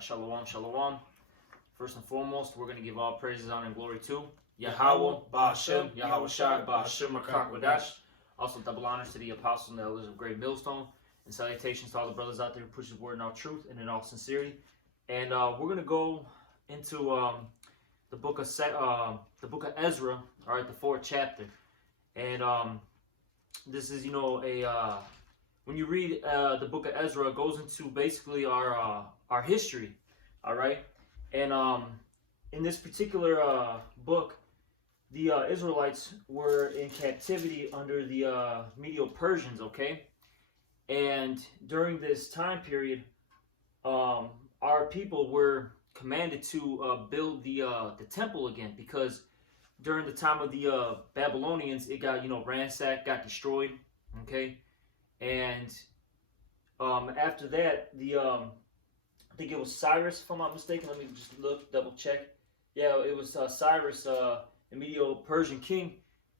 Shalom, shalom. First and foremost, we're going to give all praises, honor, and glory to Yahweh, Ba'ashem, Yahweh Shai, Ba'ashem, Wadash. Also, double honors to the apostles and the elders of Great Millstone. And salutations to all the brothers out there who push the word in all truth and in all sincerity. And we're going to go into the book of Ezra, all right, the 4th chapter. And this is, when you read the book of Ezra, it goes into basically our history, all right? And in this particular book, the Israelites were in captivity under the Medo-Persians, okay? And during this time period, our people were commanded to build the temple again, because during the time of the Babylonians, it got ransacked, got destroyed, okay? And after that, I think it was Cyrus, if I'm not mistaken. Let me just double check. Yeah, it was Cyrus, the Medo-Persian king.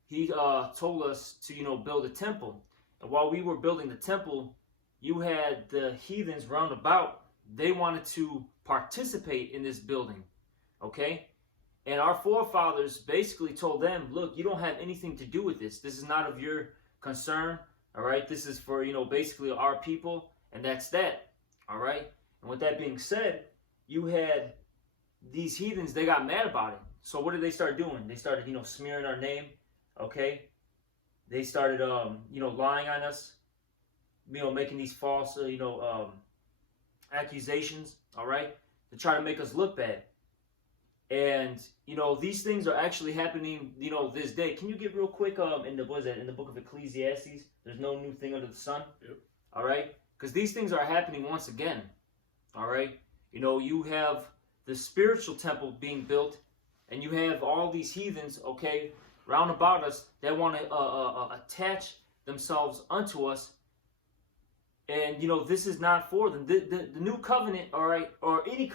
He told us to build a temple. And while we were building the temple, you had the heathens round about. They wanted to participate in this building, okay? And our forefathers basically told them, look, you don't have anything to do with this. This is not of your concern, all right? This is for, basically our people, and that's that, all right? And with that being said, you had these heathens, they got mad about it. So what did they start doing? They started, smearing our name, okay? They started, lying on us, making these false, accusations, all right, to try to make us look bad. And these things are actually happening, this day. Can you get real quick in the book of Ecclesiastes? There's no new thing under the sun. Yep. All right, because these things are happening once again. All right, you have the spiritual temple being built, and you have all these heathens, okay, round about us that want to attach themselves unto us. And this is not for them. The new covenant, all right, or any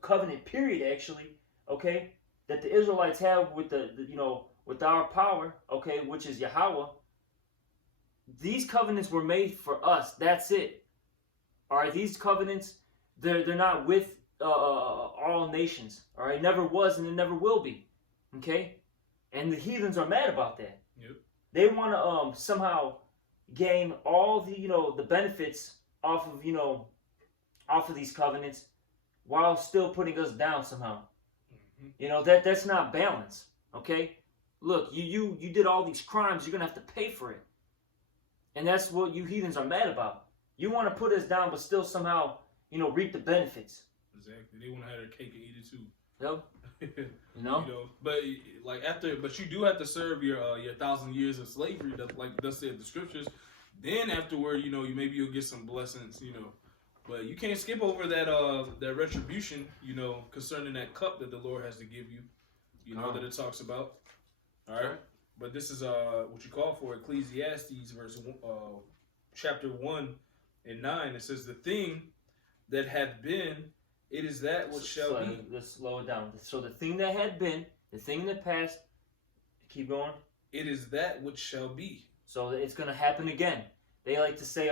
covenant period actually, okay, that the Israelites have with with our power, okay, which is Yahweh. These covenants were made for us. That's it. All right, these covenants, they're not with all nations. All right, never was and it never will be. Okay, and the heathens are mad about that. Yep. They want to somehow gain all the the benefits off of these covenants while still putting us down somehow. Mm-hmm. That's not balance. Okay, look, you did all these crimes, you're gonna have to pay for it. And that's what you heathens are mad about. You want to put us down but still somehow reap the benefits. Exactly. They want to have their cake and eat it too. Yep. But you do have to serve your 1,000 years of slavery, like thus said the scriptures. Then afterward, maybe you'll get some blessings, But you can't skip over that retribution, concerning that cup that the Lord has to give you, that it talks about. All right. But this is what you call for Ecclesiastes, chapter 1 and 9. It says, "The thing that had been, it is that which shall be." Let's slow it down. So the thing that had been, the thing in the past, keep going. It is that which shall be. So it's going to happen again. They like to say,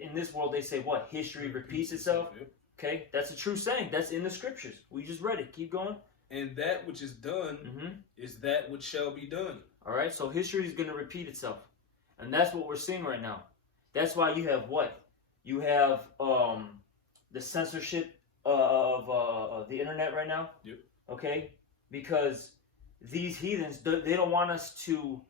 in this world, they say what? History repeats itself. Yep. Okay, that's a true saying. That's in the scriptures. We just read it. Keep going. And that which is done is that which shall be done. All right, so history is going to repeat itself. And that's what we're seeing right now. That's why you have what? You have the censorship of the internet right now. Yep. Okay, because these heathens, they don't want us to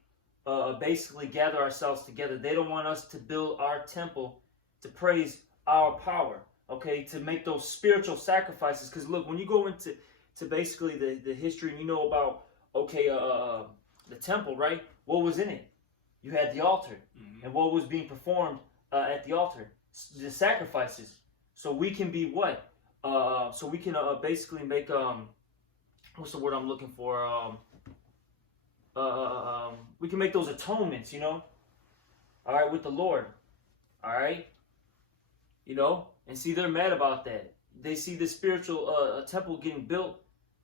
basically gather ourselves together. They don't want us to build our temple to praise our power, okay, to make those spiritual sacrifices. Because look, when you go into basically the history and about, okay, the temple, right, what was in it? You had the altar. And what was being performed at the altar? The sacrifices. So we can be what? So we can basically make, what's the word I'm looking for? We can make those atonements, all right, with the Lord, all right, and see, they're mad about that. They see the spiritual temple getting built,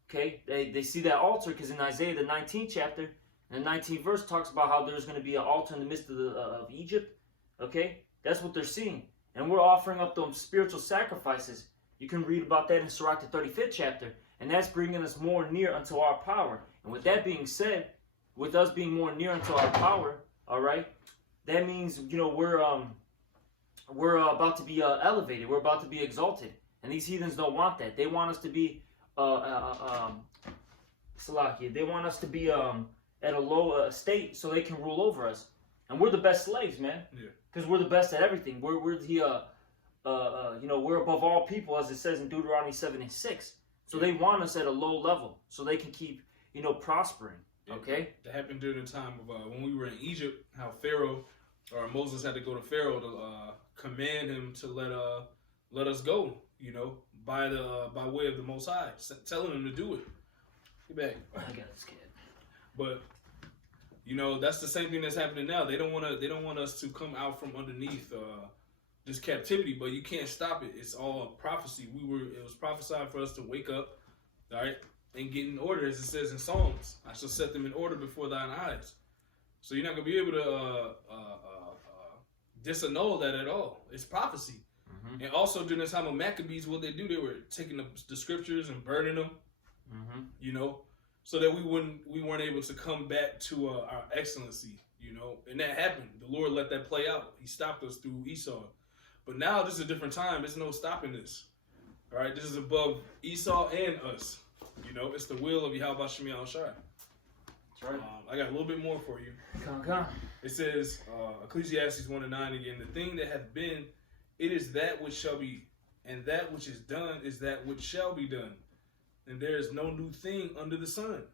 okay, they see that altar, because in Isaiah, the 19th chapter, and the 19th verse talks about how there's going to be an altar in the midst of Egypt, okay, that's what they're seeing, and we're offering up those spiritual sacrifices, You can read about that in Sirach, the 35th chapter. And that's bringing us more near unto our power. And with that being said, with us being more near unto our power, all right, that means, you know, we're about to be elevated. We're about to be exalted. And these heathens don't want that. They want us to be, Salakia, they want us to be at a low state so they can rule over us. And we're the best slaves, man. Yeah. Because we're the best at everything. We're the, you know, we're above all people, as it says in Deuteronomy 7:6. So they want us at a low level so they can keep, you know, prospering. Okay? That happened during the time of when we were in Egypt, how Pharaoh, or Moses had to go to Pharaoh to command him to let us go, you know, by way of the Most High, telling him to do it. Get back. I got this kid. But you know, that's the same thing that's happening now. They don't want us to come out from underneath this captivity, but you can't stop it. It's all prophecy. It was prophesied for us to wake up, all right, and get in order, as it says in Psalms. I shall set them in order before thine eyes. So you're not gonna be able to disannul that at all. It's prophecy. Mm-hmm. And also during the time of Maccabees, what they do, they were taking the scriptures and burning them, you know, so that we weren't able to come back to our excellency, you know. And that happened. The Lord let that play out. He stopped us through Esau. But now this is a different time. There's no stopping this. All right, this is above Esau and us. You know, it's the will of Yahweh Shem Yahushai. That's right. I got a little bit more for you. Come. It says, Ecclesiastes 1:9 again, the thing that hath been, it is that which shall be, and that which is done is that which shall be done. And there is no new thing under the sun.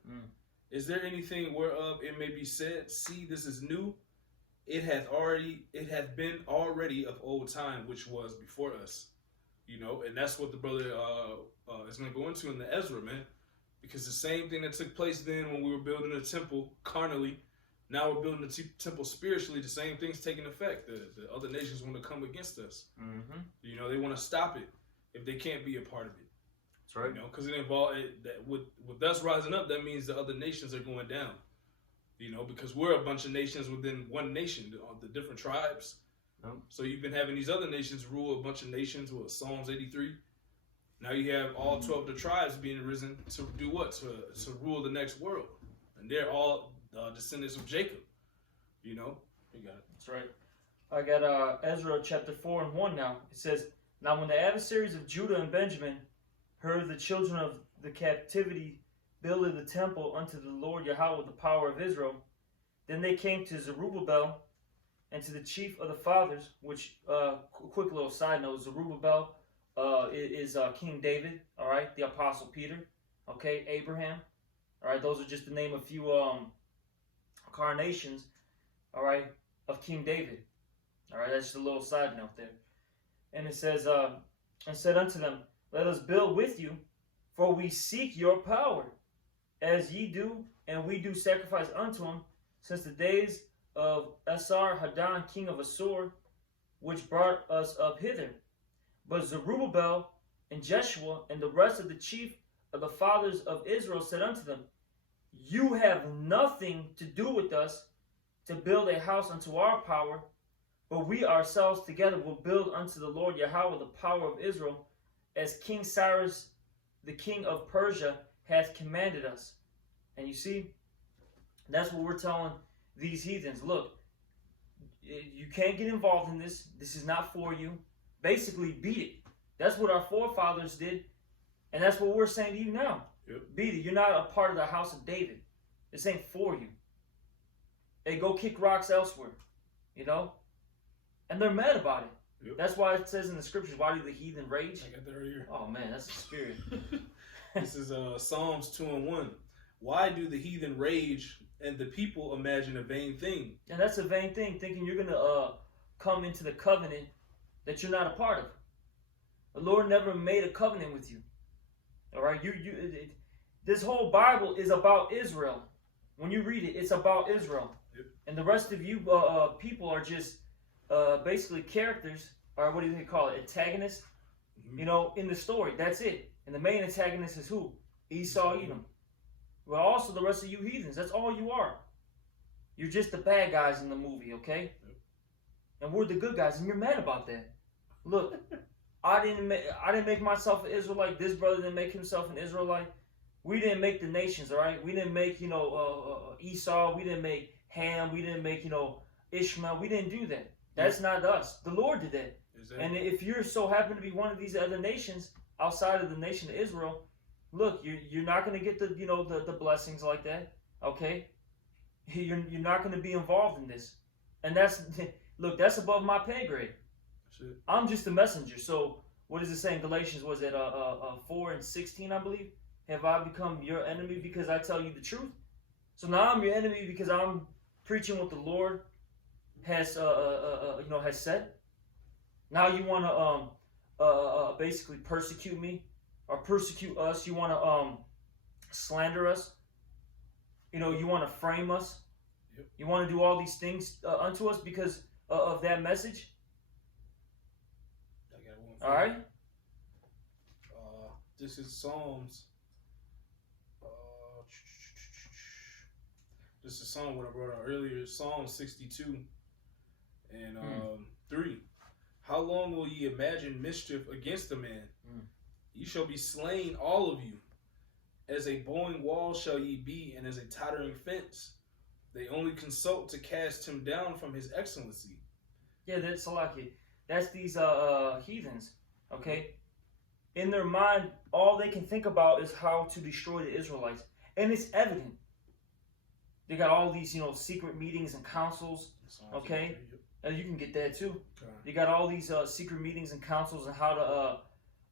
Is there anything whereof it may be said, see, this is new? It hath been already of old time, which was before us. You know, and that's what the brother is going to go into in the Ezra, man. Because the same thing that took place then when we were building the temple carnally, now we're building the temple spiritually. The same thing's taking effect. The other nations want to come against us. You know, they want to stop it if they can't be a part of it. That's right. You know, because it involves with us rising up, that means the other nations are going down. You know, because we're a bunch of nations within one nation, the different tribes. So you've been having these other nations rule a bunch of nations with Psalms 83. Now you have all 12 of the tribes being risen to do what? To rule the next world. And they're all descendants of Jacob. You know? You got it. That's right. I got Ezra chapter 4:1 now. It says, now when the adversaries of Judah and Benjamin heard the children of the captivity builded the temple unto the Lord Yahweh with the power of Israel, then they came to Zerubbabel and to the chief of the fathers, which, quick little side note, Zerubbabel is King David, all right, the Apostle Peter, okay, Abraham, all right, those are just to name a few incarnations, all right, of King David, all right, that's just a little side note there. And it says, and said unto them, let us build with you, for we seek your power, as ye do, and we do sacrifice unto him, since the days of Esar-Haddon, king of Assur, which brought us up hither. But Zerubbabel and Jeshua and the rest of the chief of the fathers of Israel said unto them, you have nothing to do with us to build a house unto our power, but we ourselves together will build unto the Lord Yahweh the power of Israel, as King Cyrus, the king of Persia, hath commanded us. And you see, that's what we're telling these heathens. Look, you can't get involved in this. This is not for you. Basically, beat it. That's what our forefathers did, and that's what we're saying to you now. Yep. Beat it. You're not a part of the house of David. This ain't for you. Hey, go kick rocks elsewhere, you know? And they're mad about it. Yep. That's why it says in the scriptures, why do the heathen rage? I got that right here. Oh, man, that's the spirit. This is Psalms 2:1. Why do the heathen rage and the people imagine a vain thing? And that's a vain thing, thinking you're going to come into the covenant that you're not a part of. The Lord never made a covenant with you. All right? This whole Bible is about Israel. When you read it, it's about Israel. Yep. And the rest of you people are just basically characters, or what do you call it, antagonists, you know, in the story. That's it. And the main antagonist is who? Esau, Edom. Well, also the rest of you heathens. That's all you are. You're just the bad guys in the movie, okay? Yep. And we're the good guys, and you're mad about that. Look, I didn't make myself an Israelite. This brother didn't make himself an Israelite. We didn't make the nations, all right? We didn't make, Esau. We didn't make Ham. We didn't make, Ishmael. We didn't do that. That's not us. The Lord did that. Exactly. And if you're so happen to be one of these other nations outside of the nation of Israel, look, you're not going to get the blessings like that, okay? You're not going to be involved in this, and that's above my pay grade. I'm just a messenger. So what does it say in Galatians? Was it 4:16, I believe? Have I become your enemy because I tell you the truth? So now I'm your enemy because I'm preaching what the Lord has has said. Now you want to basically persecute me or persecute us. You want to slander us. You want to frame us. Yep. You want to do all these things unto us because of that message. I got one. All right. This is Psalms. This is Psalm what I brought out earlier. Psalm 62 and 3. How long will ye imagine mischief against a man? Ye shall be slain, all of you. As a bowing wall shall ye be, and as a tottering fence. They only consult to cast him down from his excellency. Yeah, that's like that's these heathens. Okay, in their mind, all they can think about is how to destroy the Israelites, and it's evident. They got all these, secret meetings and councils. Okay, and you can get that too. Okay. They got all these secret meetings and councils on how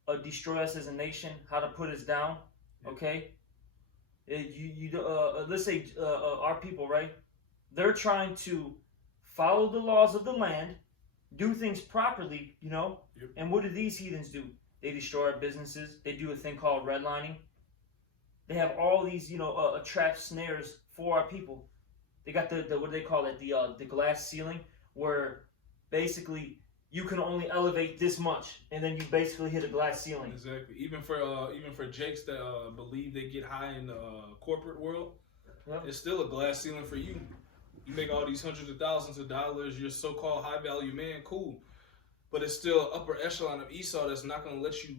to destroy us as a nation, how to put us down. Okay, let's say our people, right? They're trying to follow the laws of the land, do things properly, Yep. And what do these heathens do? They destroy our businesses. They do a thing called redlining. They have all these, trap snares for our people. They got the what do they call it? The glass ceiling, where basically you can only elevate this much, and then you basically hit a glass ceiling. Exactly. Even for jakes that believe they get high in the corporate world, yep. It's still a glass ceiling for you. You make all these hundreds of thousands of dollars. You're so-called high-value man, cool, but it's still upper echelon of Esau that's not going to let you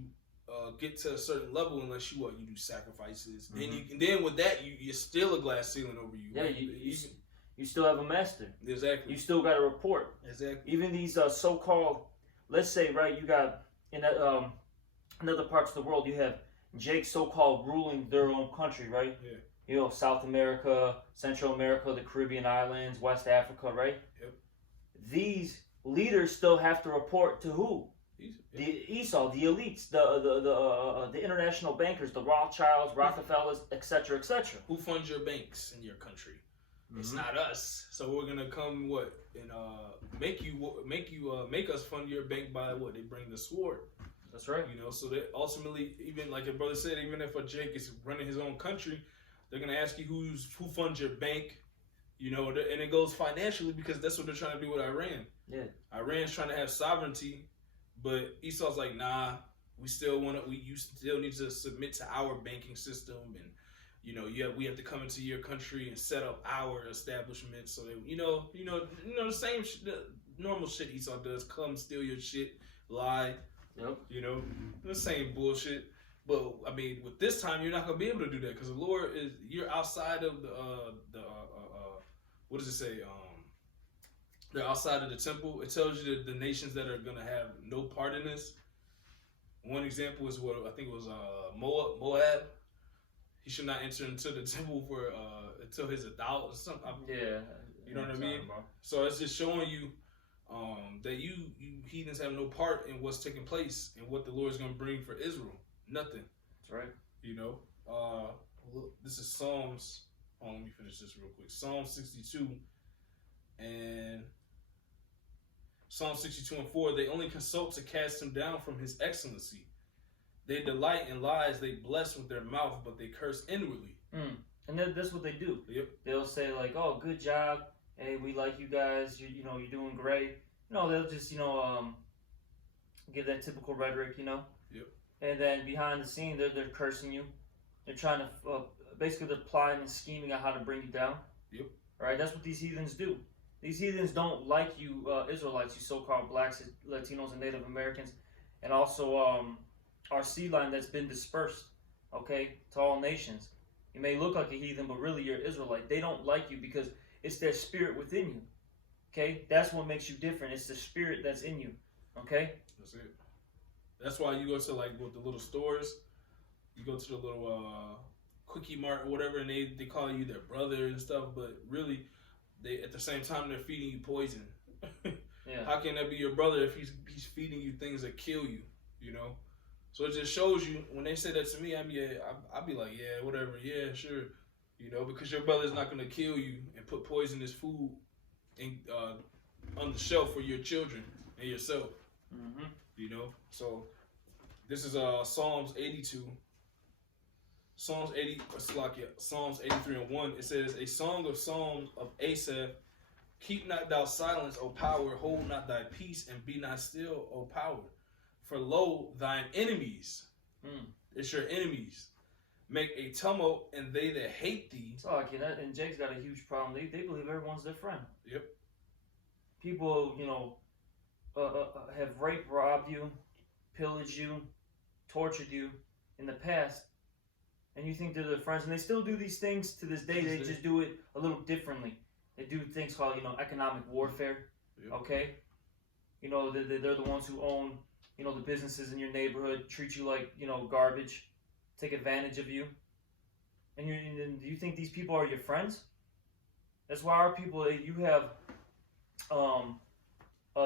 get to a certain level unless you do sacrifices. Mm-hmm. Then with that, you're still a glass ceiling over you. Yeah, you still have a master. Exactly. You still got a report. Exactly. Even these so-called, let's say, right, you got in other parts of the world, you have Jake so-called ruling their own country, right? Yeah. South America, Central America, the Caribbean islands, West Africa, right? Yep. These leaders still have to report to who? The Esau, the elites, the international bankers, the Rothschilds, Rockefellers, etc., etc. Who funds your banks in your country? Mm-hmm. It's not us. So we're gonna come and make us fund your bank by what? They bring the sword. That's right. So that ultimately, even like your brother said, even if a Jake is running his own country, they're gonna ask you who funds your bank. And it goes financially because that's what they're trying to do with Iran. Yeah. Iran's trying to have sovereignty. But Esau's like, nah, you still need to submit to our banking system, and we have to come into your country and set up our establishment. So that the same the normal shit Esau does: come steal your shit, lie, yep. The same bullshit. But I mean, with this time, you're not gonna be able to do that because the Lord you're outside of the what does it say? They're outside of the temple. It tells you the nations that are going to have no part in this. One example is what I think it was Moab. He should not enter into the temple for until his adult or something. Yeah. You know what I mean? So it's just showing you that you heathens have no part in what's taking place and what the Lord is going to bring for Israel. Nothing. That's right. This is Psalms. Let me finish this real quick. Psalm 62 and Psalm 62 and 4, they only consult to cast him down from his excellency. They delight in lies, they bless with their mouth, but they curse inwardly. And that's what they do. Yep. They'll say like, oh, good job. Hey, we like you guys. You're doing great. They'll just, give that typical rhetoric, Yep. And then behind the scene, they're cursing you. They're trying to, basically they're plotting and scheming on how to bring you down. Yep. All right, that's what these heathens do. These heathens don't like you Israelites, you so-called blacks, Latinos, and Native Americans. and also our seed line that's been dispersed, okay, to all nations. You may look like a heathen, but really you're Israelite. They don't like you because it's their spirit within you. Okay, that's what makes you different. It's the spirit that's in you. Okay, that's it. That's why you go to like with the little stores. You go to the little quickie mart or whatever, and they call you their brother and stuff. But really, they at the same time they're feeding you poison. yeah. How can that be your brother if he's feeding you things that kill you? You know. So it just shows you when they say that to me, I'd be like, yeah, whatever, yeah, sure, you know, because your brother's not gonna kill you and put poisonous food in, on the shelf for your children and yourself, you know. So this is Psalms 82, Psalms 83:1. It says, "A song of psalms of Asaph. Keep not thou silence, O power. Hold not thy peace, and be not still, O power. For lo, thine enemies," it's your enemies, "make a tumult, and they that hate thee." So like that, and Jake's got a huge problem. They believe everyone's their friend. Yep. People, have raped, robbed you, pillaged you, tortured you in the past, and you think they're their friends, and they still do these things to this day. They just do it a little differently. They do things called, economic warfare. Yep. Okay. They're the ones who own, the businesses in your neighborhood, treat you like, garbage, take advantage of you. And you think these people are your friends? That's why our people, you have,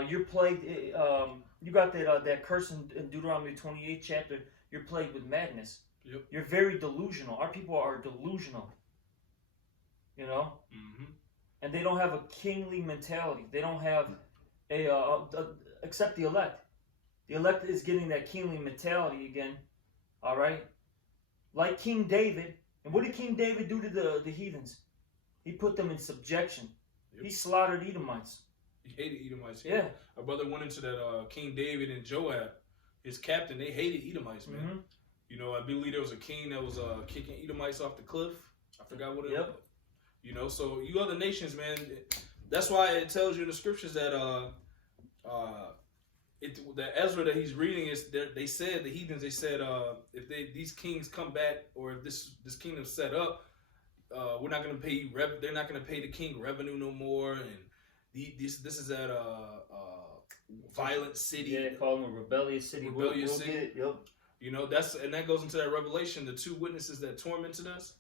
you're plagued, you got that curse in Deuteronomy 28 chapter, you're plagued with madness. Yep. You're very delusional. Our people are delusional, and they don't have a kingly mentality. They don't have except the elect. The elect is getting that kingly mentality again, all right? Like King David. And what did King David do to the heathens? He put them in subjection. Yep. He slaughtered Edomites. He hated Edomites. Yeah. Our brother went into that King David and Joab, his captain. They hated Edomites, man. I believe there was a king that was kicking Edomites off the cliff. I forgot what it was. So you other nations, man. That's why it tells you in the scriptures that the Ezra that he's reading is they said the heathens. They said if these kings come back, or if this kingdom's set up, we're not going to pay. They're not going to pay the king revenue no more, and this is at violent city. Yeah, they call them a rebellious city. Rebellious city. Yep. That goes into that revelation. The two witnesses that tormented us.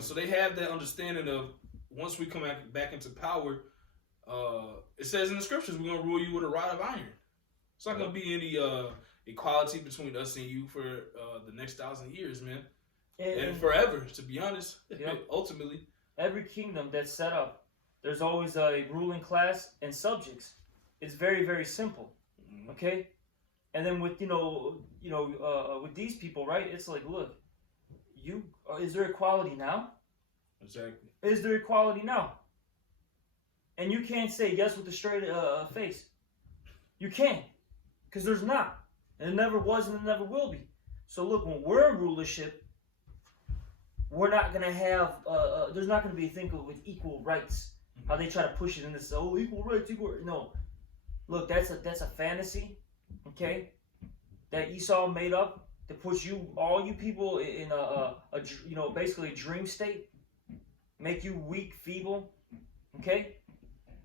So they have that understanding of once we come back into power. It says in the scriptures, we're gonna rule you with a rod of iron. It's not gonna be any equality between us and you for the next 1,000 years, man, and forever. To be honest, ultimately, every kingdom that's set up, there's always a ruling class and subjects. It's very, very simple. Okay, and then with with these people, right? It's like, look, is there equality now? Exactly. Is there equality now? And you can't say yes with a straight face. You can't. Because there's not. And it never was and it never will be. So look, when we're in rulership, we're not going to have, there's not going to be a thing with equal rights. How they try to push it in this, equal rights, equal rights. No. Look, that's a fantasy, okay, that Esau made up to push all you people in basically a dream state, make you weak, feeble, okay?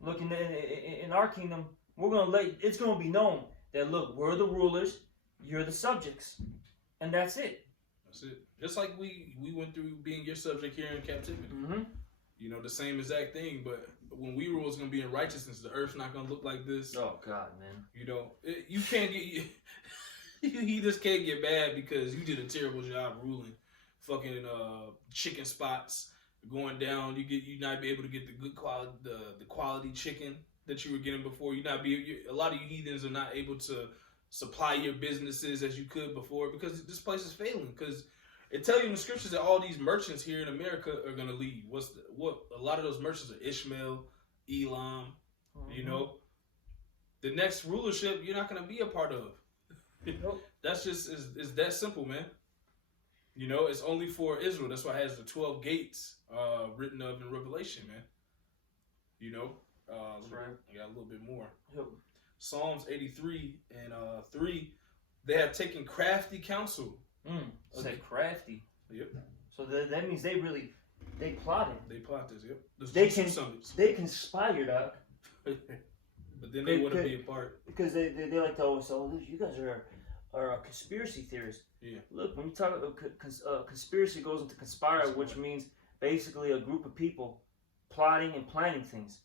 Look, in our kingdom, it's gonna be known that, look, we're the rulers, you're the subjects, and that's it. That's it. Just like we went through being your subject here in captivity. The same exact thing. But when we rule, it's gonna be in righteousness. The earth's not gonna look like this. Oh God, man. You can't get. You just can't get mad because you did a terrible job ruling. Fucking chicken spots going down. You not be able to get the good quality, the quality chicken that you were getting before. A lot of you heathens are not able to supply your businesses as you could before because this place is failing. Because it tells you in the scriptures that all these merchants here in America are gonna leave. A lot of those merchants are Ishmael, Elam. The next rulership you're not gonna be a part of. That's just is that simple, man. It's only for Israel. That's why it has the 12 gates written of in Revelation, man. That's right. I got a little bit more. Yep. Psalms 83 and 3. they have taken crafty counsel. Say crafty. Yep. So that means they plotted. They plot this. Yep. They conspired, Doc. But then they wouldn't be a part. Because they like to always say, "Oh, you guys are a conspiracy theorists." Yeah. Look, when you talk about conspiracy, goes into conspire, which means basically a group of people plotting and planning things.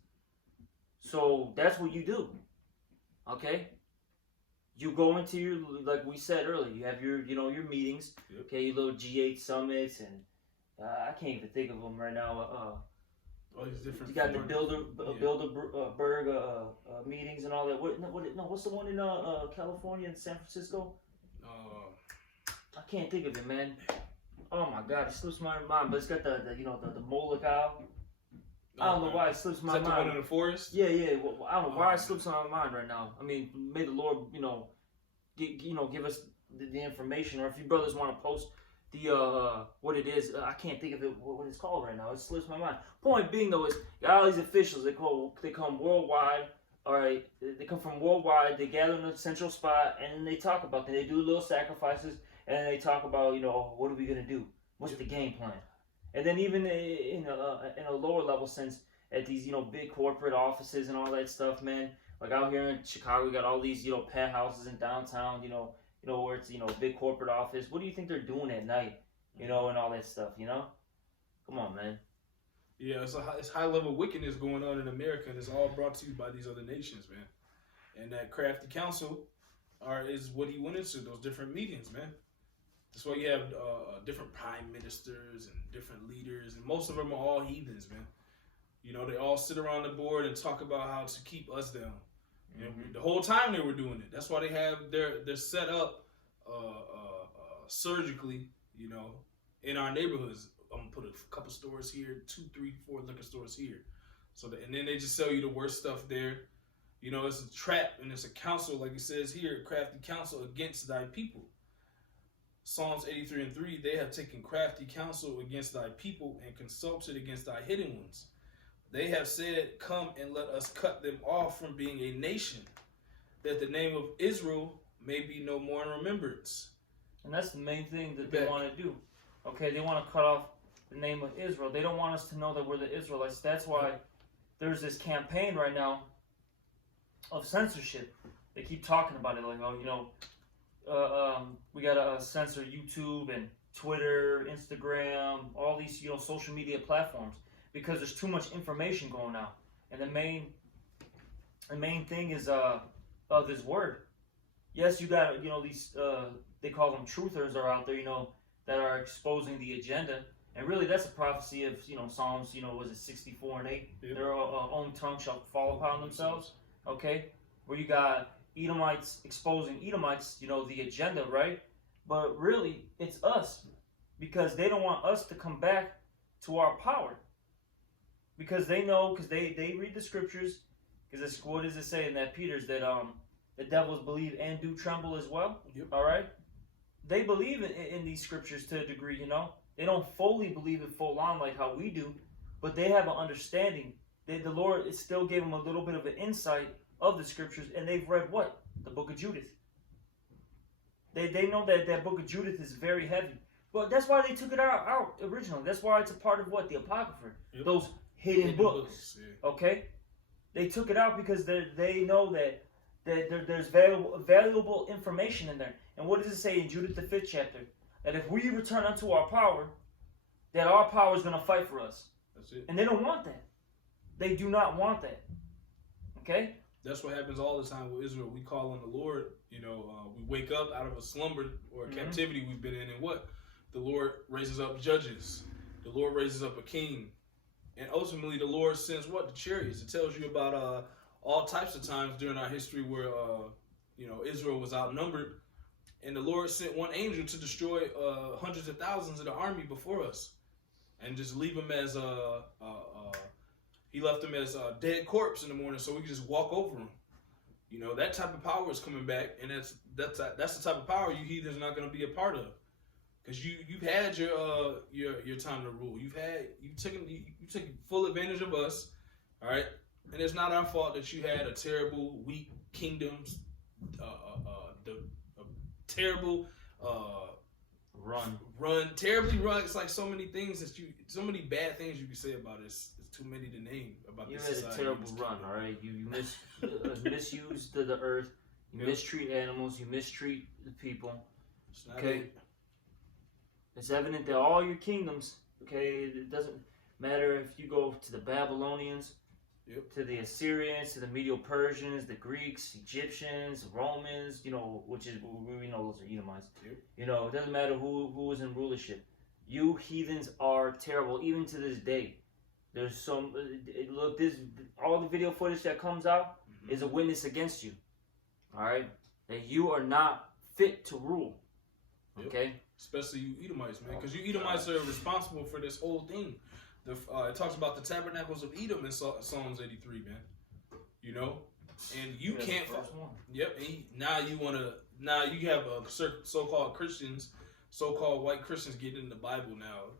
So that's what you do. Okay. You go into your, like we said earlier, you have your meetings. Yep. Okay, your little G8 summits, and I can't even think of them right now. All these different. You got the Bilderberg meetings and all that. What's the one in California and San Francisco? I can't think of it, man. Oh my God, it slips my mind. But it's got the Molokai. I don't know why it slips my mind. Is that the one in the forest? Yeah. Well, I don't know why it slips my mind right now. I mean, may the Lord, give us the information, or if you brothers want to post the what it is, I can't think of it. What it's called right now. It slips my mind. Point being though is, got all these officials. They come worldwide. All right, they come from worldwide. They gather in a central spot, and then they talk about that. They do little sacrifices, and they talk about what are we gonna do? What's the game plan? And then even in a lower level sense, at these big corporate offices and all that stuff, man. Like out here in Chicago, we got all these penthouses in downtown, where it's big corporate office. What do you think they're doing at night, and all that stuff, Come on, man. Yeah, it's high level wickedness going on in America, and it's all brought to you by these other nations, man. And that crafty counsel is what he went into, those different meetings, man. That's why you have different prime ministers and different leaders, and most of them are all heathens, man. They all sit around the board and talk about how to keep us down. Mm-hmm. The whole time they were doing it. That's why they have they're set up surgically, in our neighborhoods. I'm gonna put a couple stores here, 2, 3, 4 liquor stores here. And then they just sell you the worst stuff there. It's a trap, and it's a counsel, like it says here, crafty counsel against thy people. Psalms 83:3, they have taken crafty counsel against thy people and consulted against thy hidden ones. They have said, come and let us cut them off from being a nation, that the name of Israel may be no more in remembrance. And that's the main thing that they want to do. Okay, they want to cut off the name of Israel. They don't want us to know that we're the Israelites. That's why there's this campaign right now of censorship. They keep talking about it like, we gotta censor YouTube and Twitter, Instagram, all these social media platforms, because there's too much information going out. And the main thing is this word. Yes, you got these they call them truthers are out there that are exposing the agenda, and really that's a prophecy of Psalms was it 64:8? Yep. Their own tongue shall fall upon themselves. Okay, where you got Edomites exposing Edomites, the agenda, right? But really, it's us, because they don't want us to come back to our power, because they know, because they read the scriptures, because what does it say in that Peter's that the devils believe and do tremble as well. Yep. All right, they believe in these scriptures to a degree. They don't fully believe it full on like how we do, but they have an understanding. The Lord still gave them a little bit of an insight of the scriptures, and they've read what? The book of Judith. They know that book of Judith is very heavy. But that's why they took it out originally. That's why it's a part of what? The Apocrypha. Yep. Those hidden books. Yeah. Okay? They took it out because they know that there's valuable information in there. And what does it say in Judith the 5th chapter? That if we return unto our power, that our power is going to fight for us. That's it. And they don't want that. They do not want that. Okay? That's what happens all the time with Israel. We call on the Lord, we wake up out of a slumber or a captivity we've been in, and what? The Lord raises up judges. The Lord raises up a king. And ultimately the Lord sends what? The chariots. It tells you about all types of times during our history where, Israel was outnumbered, and the Lord sent one angel to destroy hundreds of thousands of the army before us, and just leave them as he left them as a dead corpse in the morning, so we could just walk over them. That type of power is coming back, and that's the type of power you heathens are not going to be a part of, because you've had your time to rule. You've taken full advantage of us, all right. And it's not our fault that you had a terrible, weak kingdom, terrible terribly run. It's like so many things so many bad things you can say about it. It's too many to name about this society. You had a terrible run, all right? You misused the earth. You mistreat animals. You mistreat the people. Okay? It's evident that all your kingdoms, okay, it doesn't matter if you go to the Babylonians, to the Assyrians, to the Medo-Persians, the Greeks, Egyptians, Romans, you know, which is, we know those are Edomites. You know, it doesn't matter who was in rulership. You heathens are terrible, even to this day. There's some, look, all the video footage that comes out is a witness against you. All right? That you are not fit to rule. Okay? Especially you Edomites, man. Because you Edomites are responsible for this whole thing. It talks about the tabernacles of Edom in Psalms 83, man. You know? And you can't... Yep. And now you have so-called Christians, so-called white Christians getting in the Bible now.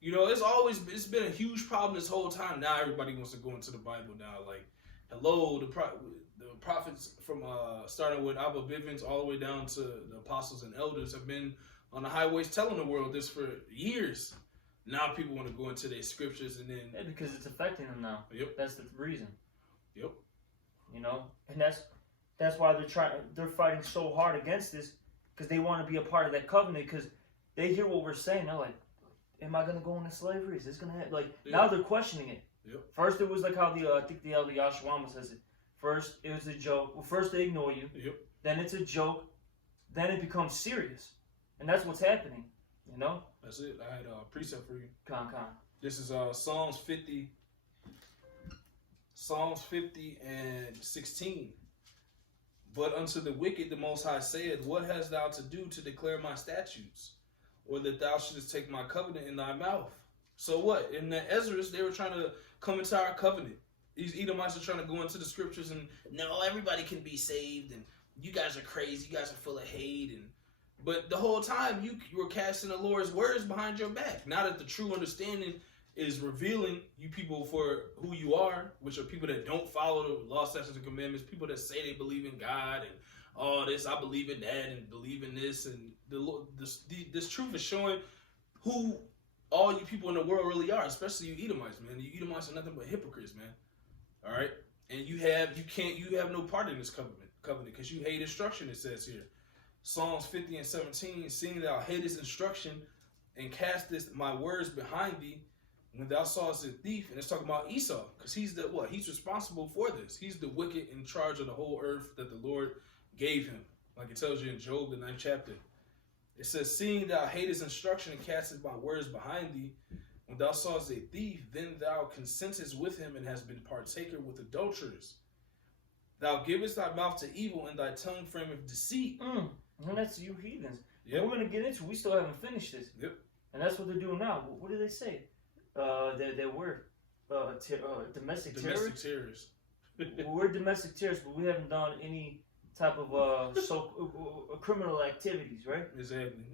You know, it's been a huge problem this whole time. Now everybody wants to go into the Bible now. Like, hello, the prophets from starting with Abba Bivens all the way down to the apostles and elders have been on the highways telling the world this for years. Now people want to go into their scriptures and then because it's affecting them now. Yep. That's the reason. Yep. You know, and that's why they're fighting so hard against this, because they want to be a part of that covenant, because they hear what we're saying. They're like, am I going to go into slavery? Is this going to happen? Like, now they're questioning it. Yep. First, it was like how I think the elder Yashwama says it. First, it was a joke. Well, first they ignore you. Yep. Then it's a joke. Then it becomes serious. And that's what's happening. You know? That's it. I had a precept for you. Con. This is Psalms 50. Psalms 50 and 16. But unto the wicked the Most High saith, what hast thou to do to declare my statutes? Or that thou shouldest take my covenant in thy mouth? So what? In the Ezra, they were trying to come into our covenant. These Edomites are trying to go into the scriptures and, no, everybody can be saved, and you guys are crazy, you guys are full of hate, but the whole time you were casting the Lord's words behind your back. Now that the true understanding is revealing you people for who you are, which are people that don't follow the law, statutes, and commandments, people that say they believe in God and all this, I believe in that and believe in this, and this truth is showing who all you people in the world really are, especially you Edomites, man. You Edomites are nothing but hypocrites, man. All right, and you have no part in this covenant because you hate instruction. It says here, Psalms 50 and 17, seeing thou hatest instruction and castest my words behind thee, when thou sawest a thief, and it's talking about Esau, because he's he's responsible for this. He's the wicked in charge of the whole earth that the Lord gave him, like it tells you in Job, the 9th chapter. It says, seeing thou hatest instruction and castest my words behind thee, when thou sawest a thief, then thou consentest with him and hast been partaker with adulterers. Thou givest thy mouth to evil, and thy tongue frameth deceit. And that's you heathens. Yep. We're going to get into it. We still haven't finished this. Yep. And that's what they're doing now. What do they say? We're domestic terrorists. We're domestic terrorists, but we haven't done any type of criminal activities, right? Exactly.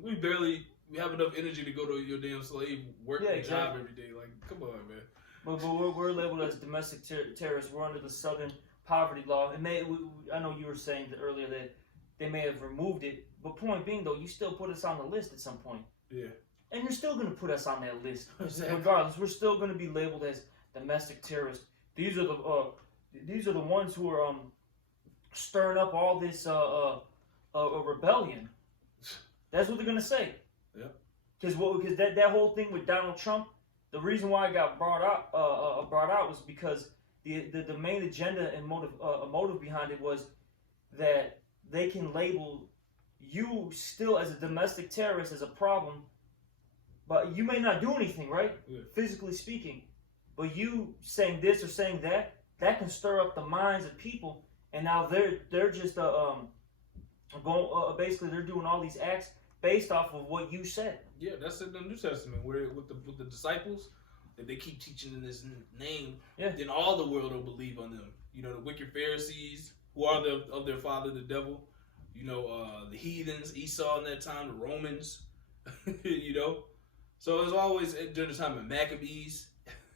We have enough energy to go to your damn slave work job every day. Like, come on, man. But we're labeled as domestic terrorists. We're under the Southern Poverty Law. I know you were saying earlier that they may have removed it, but point being, though, you still put us on the list at some point. Yeah. And you're still going to put us on that list. Exactly. Regardless, we're still going to be labeled as domestic terrorists. These are the ones who are stirring up all this rebellion. That's what they're going to say. Yeah. Because that whole thing with Donald Trump, the reason why it got brought out was because the main agenda and motive behind it was that they can label you still as a domestic terrorist as a problem, but you may not do anything, right? Yeah. Physically speaking, but you saying this or saying that can stir up the minds of people, and now they're just basically they're doing all these acts based off of what you said. Yeah, that's in the New Testament where with the disciples, if they keep teaching in this name, then all the world will believe on them. You know, the wicked Pharisees who are of their father, the devil. You know, the heathens, Esau in that time, the Romans. You know, so it was always during the time of Maccabees.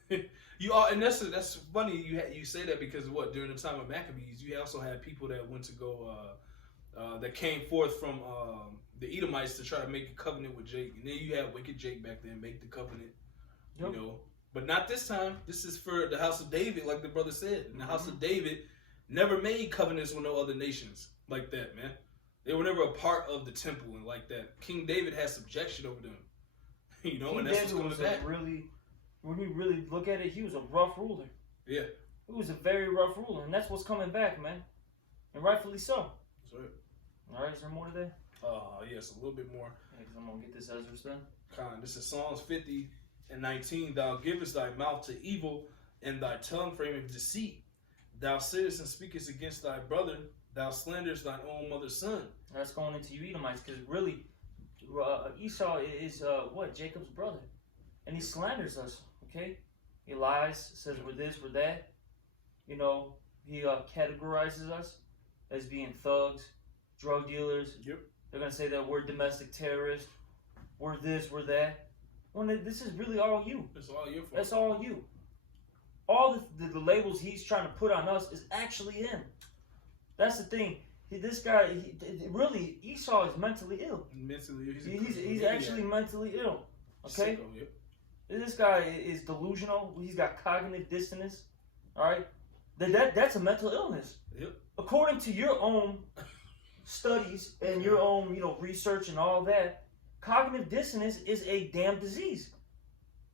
And that's funny you say that because during the time of Maccabees you also had people that went to go that came forth from the Edomites to try to make a covenant with Jake. And then you had wicked Jake back then make the covenant, you know. But not this time. This is for the house of David, like the brother said. And the house of David never made covenants with no other nations like that, man. They were never a part of the temple and like that. King David had subjection over them, you know. King and that's David what's was coming back. really, when you really look at it, he was a rough ruler. Yeah. He was a very rough ruler, and that's what's coming back, man. And rightfully so. That's right. All right, is there more today? Yes, a little bit more. Yeah, because I'm going to get this Ezra then. This is Psalms 50:19. Thou givest thy mouth to evil, and thy tongue frameth deceit. Thou sittest and speakest against thy brother. Thou slanderest thine own mother's son. That's going into you Edomites, because really, Esau is what? Jacob's brother. And he slanders us, okay? He lies, says we're this, we're that. You know, he categorizes us as being thugs, drug dealers. Yep. They're going to say that we're domestic terrorists. We're this, we're that. When this is really all you. It's all your fault. That's all you. All the labels he's trying to put on us is actually him. That's the thing. This guy, really, Esau is mentally ill. Mentally, he's actually mentally ill. Okay? Sicko, yep. This guy is delusional. He's got cognitive dissonance. All right? That's a mental illness. Yep. According to your own studies and your own, research and all that, cognitive dissonance is a damn disease.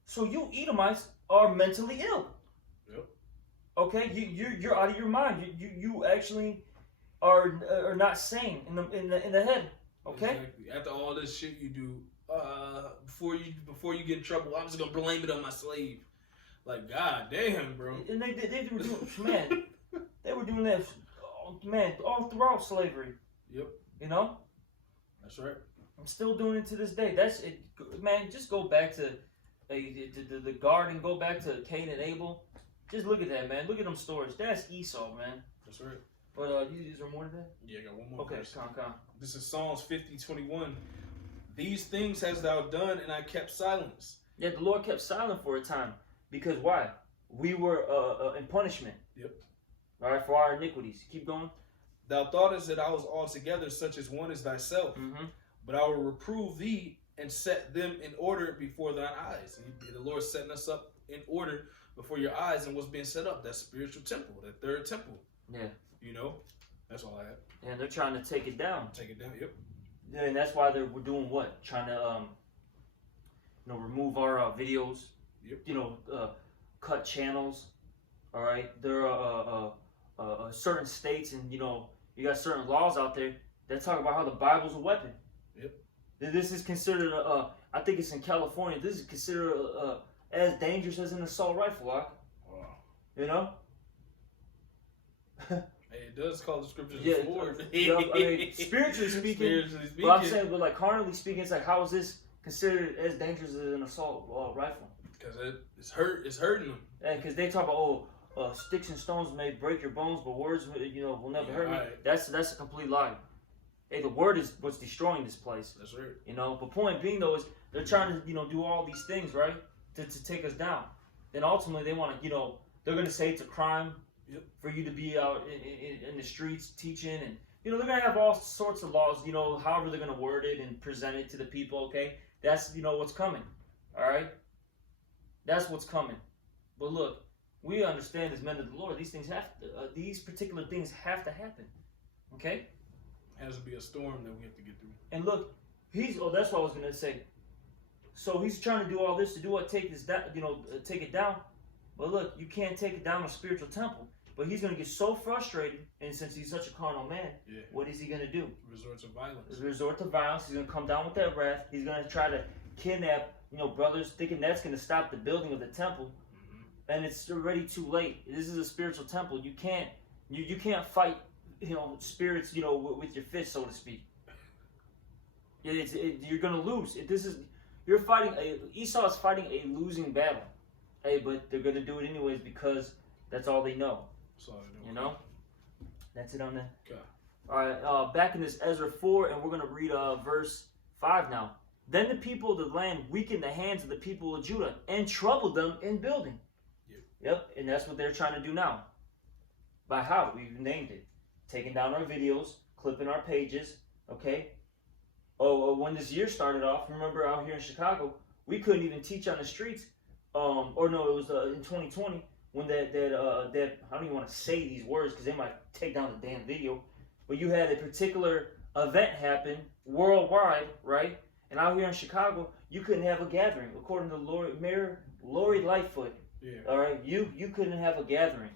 So you Edomites are mentally ill. Yep. Okay? You're out of your mind. You actually are not sane in the head. Okay? Exactly. After all this shit you do, before you get in trouble, I'm just gonna blame it on my slave. Like, god damn, bro. And they were doing, man, they were doing that, man, all throughout slavery. Yep. You know? That's right. I'm still doing it to this day. That's it, man. Just go back to the garden. Go back to Cain and Abel. Just look at that, man. Look at them stories. That's Esau, man. That's right. But is there more to that? Yeah, I got one more. Okay, verse. come. This is Psalms 50:21. These things hast thou done, and I kept silence. Yeah, the Lord kept silent for a time. Because why? We were in punishment. Yep. All right, for our iniquities. Keep going. Thou thoughtest that I was altogether such as one as thyself, but I will reprove thee and set them in order before thine eyes. And the Lord setting us up in order before your eyes, and what's being set up, that spiritual temple, that third temple. Yeah. You know, that's all I have. And they're trying to take it down. Take it down. Yep. Yeah, and that's why we're doing what? Trying to remove our videos. Yep. Cut channels. All right. There are certain states, and you got certain laws out there that talk about how the Bible's a weapon. Yep. This is considered I think it's in California. This is considered as dangerous as an assault rifle. Wow. You know. Hey, it does call the scriptures Yeah, a sword. I mean, spiritually speaking, but I'm saying, but like carnally speaking, it's like, how is this considered as dangerous as an assault rifle? Because it's hurting them. And because they talk about sticks and stones may break your bones, but words will never hurt me. Right. That's a complete lie. Hey, the word is what's destroying this place. That's right. But point being though is they're trying to do all these things, right, to take us down. Then ultimately they want to they're going to say it's a crime. Yep. For you to be out in the streets teaching, and they're gonna have all sorts of laws, however they're gonna word it and present it to the people. Okay, that's what's coming. All right, that's what's coming. But look, we understand as men of the Lord, these particular things have to happen. Okay, it has to be a storm that we have to get through. And look, that's what I was gonna say. So he's trying to do all this to do what? Take this down, take it down. But look, you can't take it down a spiritual temple. But he's going to get so frustrated, and since he's such a carnal man, what is he going to do? Resort to violence. He's going to come down with that wrath. He's going to try to kidnap, brothers, thinking that's going to stop the building of the temple. And it's already too late. This is a spiritual temple. You can't fight, spirits, with your fist, so to speak. You're going to lose. Esau is fighting a losing battle. Hey, but they're going to do it anyways because that's all they know. That's all they know. That's it on that. Okay. All right, back in this Ezra 4, and we're going to read verse 5 now. Then the people of the land weakened the hands of the people of Judah and troubled them in building. Yep, and that's what they're trying to do now. By how? We've named it. Taking down our videos, clipping our pages, okay? Oh, when this year started off, remember out here in Chicago, we couldn't even teach on the streets. Or no, it was in 2020 when that I don't even want to say these words because they might take down the damn video. But you had a particular event happen worldwide, right? And out here in Chicago, you couldn't have a gathering, according to Mayor Lori Lightfoot. Yeah. All right, you couldn't have a gathering.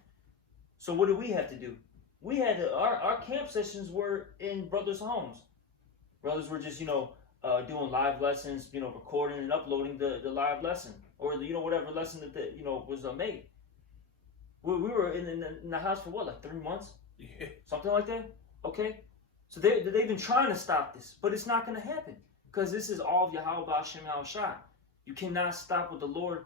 So what did we have to do? We had to, our camp sessions were in brothers' homes. Brothers were just doing live lessons, recording and uploading the live lesson or whatever lesson that was made. We were in the house for what, like 3 months? Yeah. Something like that. Okay, so they've been trying to stop this, but it's not going to happen because this is all of Yahweh B'Shem Yahushua. You cannot stop what the Lord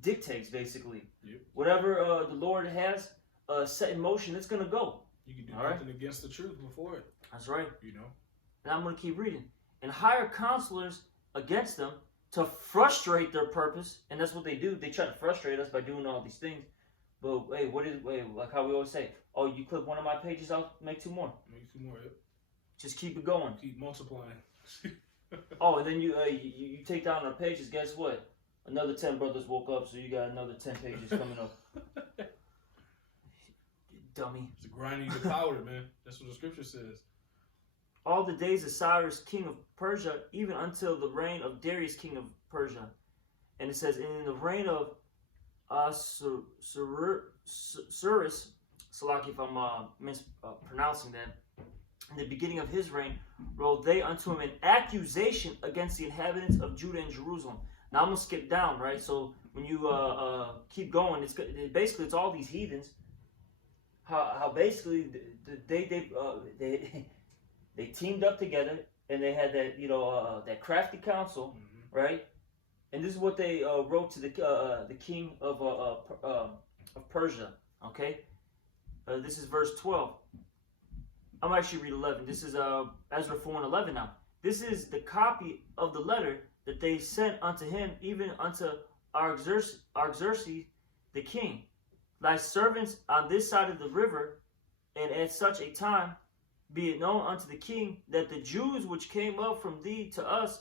dictates, basically. Yep. Whatever the Lord has set in motion, it's going to go. You can do all nothing against the truth before it. That's right. You know. And I'm going to keep reading. And hire counselors against them to frustrate their purpose. And that's what they do. They try to frustrate us by doing all these things. But hey, like how we always say, oh, you clip one of my pages, I'll make 2 more. Make 2 more. Yep. Just keep it going. Keep multiplying. Oh, and then you take down our pages. Guess what? Another 10 brothers woke up, so you got another 10 pages coming up. Dummy. It's grinding the powder, man. That's what the scripture says. All the days of Cyrus, king of Persia, even until the reign of Darius, king of Persia. And it says, in the reign of Cyrus, Salaki, if I'm mispronouncing that, in the beginning of his reign, wrote they unto him an accusation against the inhabitants of Judah and Jerusalem. Now I'm going to skip down, right? So when you keep going, it's all these heathens. How basically they teamed up together and they had that that crafty council, right? And this is what they wrote to the king of Persia. Okay, this is verse 12. I'm actually read 11. This is Ezra 4:11 now. This is the copy of the letter that they sent unto him, even unto Artaxerxes the king. Thy servants on this side of the river, and at such a time, be it known unto the king that the Jews which came up from thee to us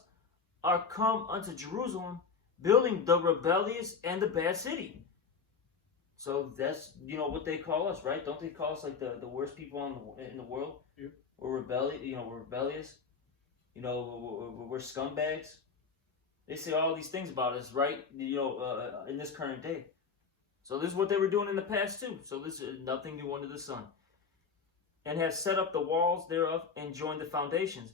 are come unto Jerusalem, building the rebellious and the bad city. So that's what they call us, right? Don't they call us like the worst people in the world? Yep. We're rebellious. We're rebellious. We're scumbags. They say all these things about us, right? In this current day. So this is what they were doing in the past too. So this is nothing new under the sun. And have set up the walls thereof and joined the foundations.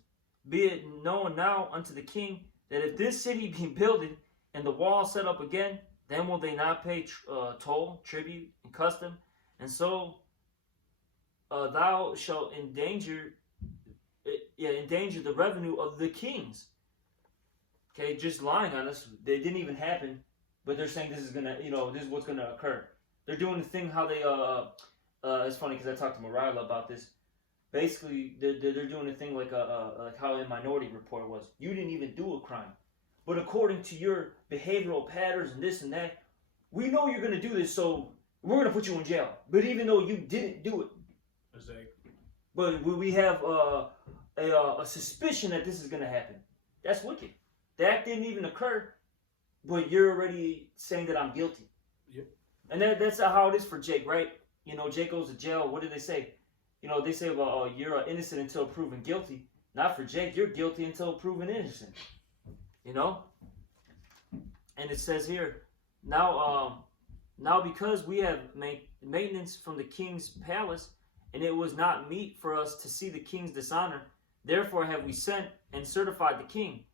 Be it known now unto the king that if this city be builded and the wall set up again, then will they not pay toll, tribute, and custom? And so thou shalt endanger the revenue of the kings. Okay, just lying on us. They didn't even happen, but they're saying this is gonna, this is what's gonna occur. They're doing the thing how they it's funny because I talked to Mariah about this. Basically, they're doing the thing like how in Minority Report was. You didn't even do a crime, but according to your behavioral patterns and this and that, we know you're gonna do this, so we're gonna put you in jail. But even though you didn't do it, Exactly. but we have a suspicion that this is gonna happen. That's wicked. That didn't even occur, but you're already saying that I'm guilty. Yep. And that's how it is for Jake, right? Jake goes to jail. What do they say? They say about you're innocent until proven guilty. Not for Jake. You're guilty until proven innocent. And it says here, now because we have maintenance from the king's palace, and it was not meet for us to see the king's dishonor, therefore have we sent and certified the king,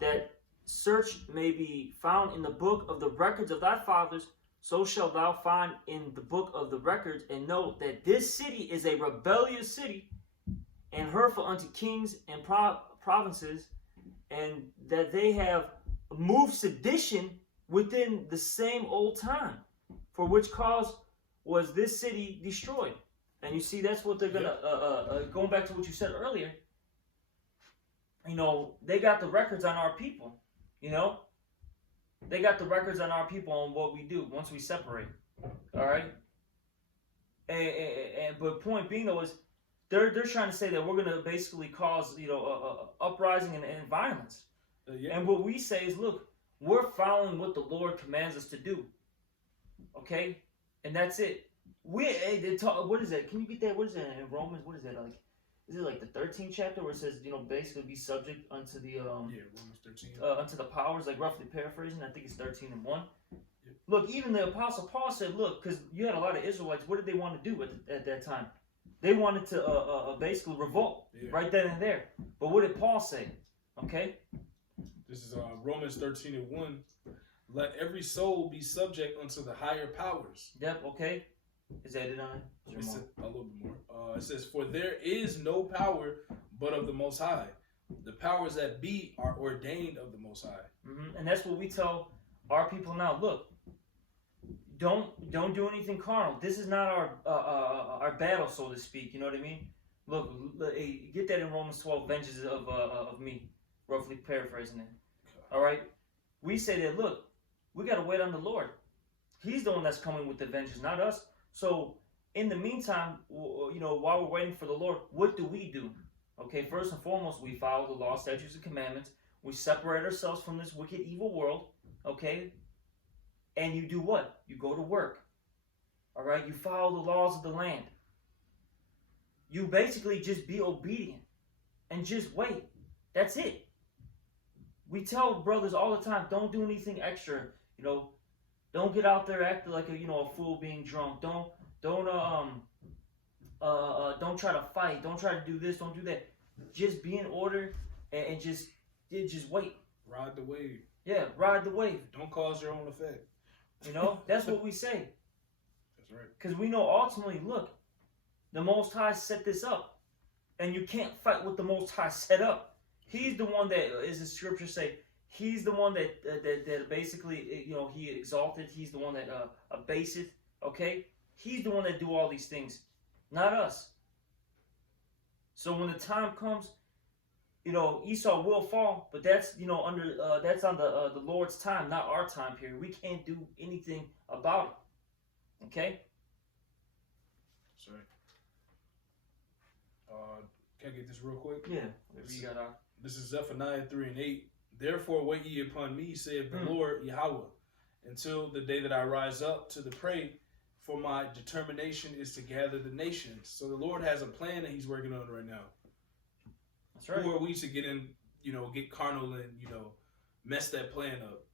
that search may be found in the book of the records of thy fathers, so shalt thou find in the book of the records, and know that this city is a rebellious city, and hurtful unto kings and provinces, and that they have moved sedition within the same old time, for which cause was this city destroyed. And you see, that's what they're gonna going back to what you said earlier. They got the records on our people. They got the records on our people on what we do once we separate. All right. But point being though is, they're trying to say that we're gonna basically cause uprising and violence. Yeah. And what we say is, look, we're following what the Lord commands us to do. Okay, and that's it. What is that? Can you get that? What is that in Romans? What is that like? Is it like the 13th chapter where it says, basically be subject unto the Romans 13. Unto the powers, like roughly paraphrasing. I think it's 13:1. Yep. Look, even the Apostle Paul said, look, because you had a lot of Israelites. What did they want to do at that time? They wanted to basically revolt right then and there. But what did Paul say? Okay. This is Romans 13:1. Let every soul be subject unto the higher powers. Yep. Okay. Is that it on? It's a little bit more. It says, for there is no power but of the Most High. The powers that be are ordained of the Most High. Mm-hmm. And that's what we tell our people now. Look, don't do anything carnal. This is not our battle, so to speak. You know what I mean? Look, get that in Romans 12. Vengeance of me, roughly paraphrasing it. All right. We say that. Look, we got to wait on the Lord. He's the one that's coming with the vengeance, not us. So, in the meantime, while we're waiting for the Lord, what do? Okay, first and foremost, we follow the law, statutes, and commandments. We separate ourselves from this wicked, evil world. Okay, and you do what? You go to work. All right, you follow the laws of the land. You basically just be obedient and just wait. That's it. We tell brothers all the time, don't do anything extra. Don't get out there acting like a fool being drunk. Don't try to fight. Don't try to do this. Don't do that. Just be in order and just wait. Ride the wave. Yeah, ride the wave. Don't cause your own effect. That's what we say. That's right. Because we know ultimately, look, the Most High set this up, and you can't fight what the Most High set up. He's the one that, as the scriptures say, He's the one that basically, he exalted. He's the one that abaseth. Okay? He's the one that do all these things, not us. So when the time comes, Esau will fall, but that's, that's on the Lord's time, not our time period. We can't do anything about it. Okay? Sorry. Can I get this real quick? Yeah. Whatever you got. This is Zephaniah 3:8. Therefore wait ye upon me, saith the Lord Yahweh, until the day that I rise up to the prey, for my determination is to gather the nations. So the Lord has a plan that He's working on right now. That's right. Who are we to get in, get carnal and, mess that plan up?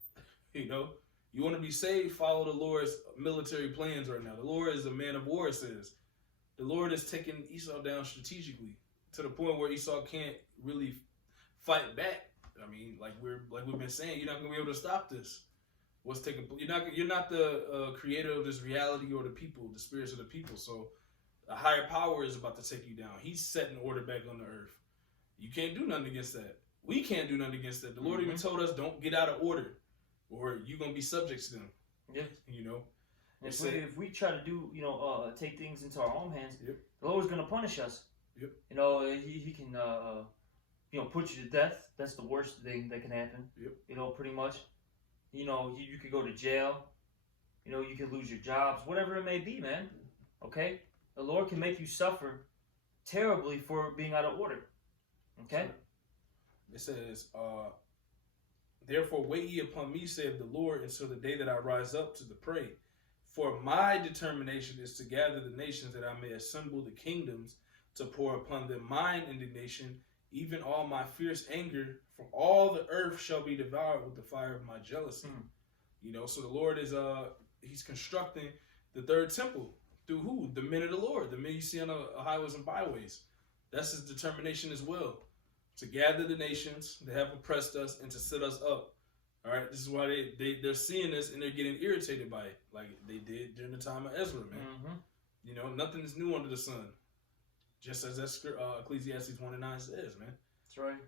You want to be saved, follow the Lord's military plans right now. The Lord is a man of war, it says. The Lord is taking Esau down strategically to the point where Esau can't really fight back. I mean, like we've been saying, you're not gonna be able to stop this. What's taking? You're not the creator of this reality or the people, the spirits of the people. So, a higher power is about to take you down. He's setting order back on the earth. You can't do nothing against that. We can't do nothing against that. The Lord even told us, don't get out of order, or you're gonna be subject to them. Yeah. If we try to do, take things into our own hands, yep, the Lord's gonna punish us. Yep. He can. Put you to death. That's the worst thing that can happen. Yep. Pretty much. You could go to jail. You could lose your jobs, whatever it may be, man. Okay? The Lord can make you suffer terribly for being out of order. Okay? It says, therefore wait ye upon me, saith the Lord, until the day that I rise up to the prey. For my determination is to gather the nations, that I may assemble the kingdoms, to pour upon them mine indignation, even all my fierce anger, for all the earth shall be devoured with the fire of my jealousy. So the Lord is He's constructing the third temple through who? The men of the Lord, the men you see on the highways and byways. That's His determination as well, to gather the nations that have oppressed us and to set us up. All right, this is why they're seeing this and they're getting irritated by it, like they did during the time of Ezra, man. Nothing is new under the sun. Just as Ecclesiastes 1:9 says, man. That's right.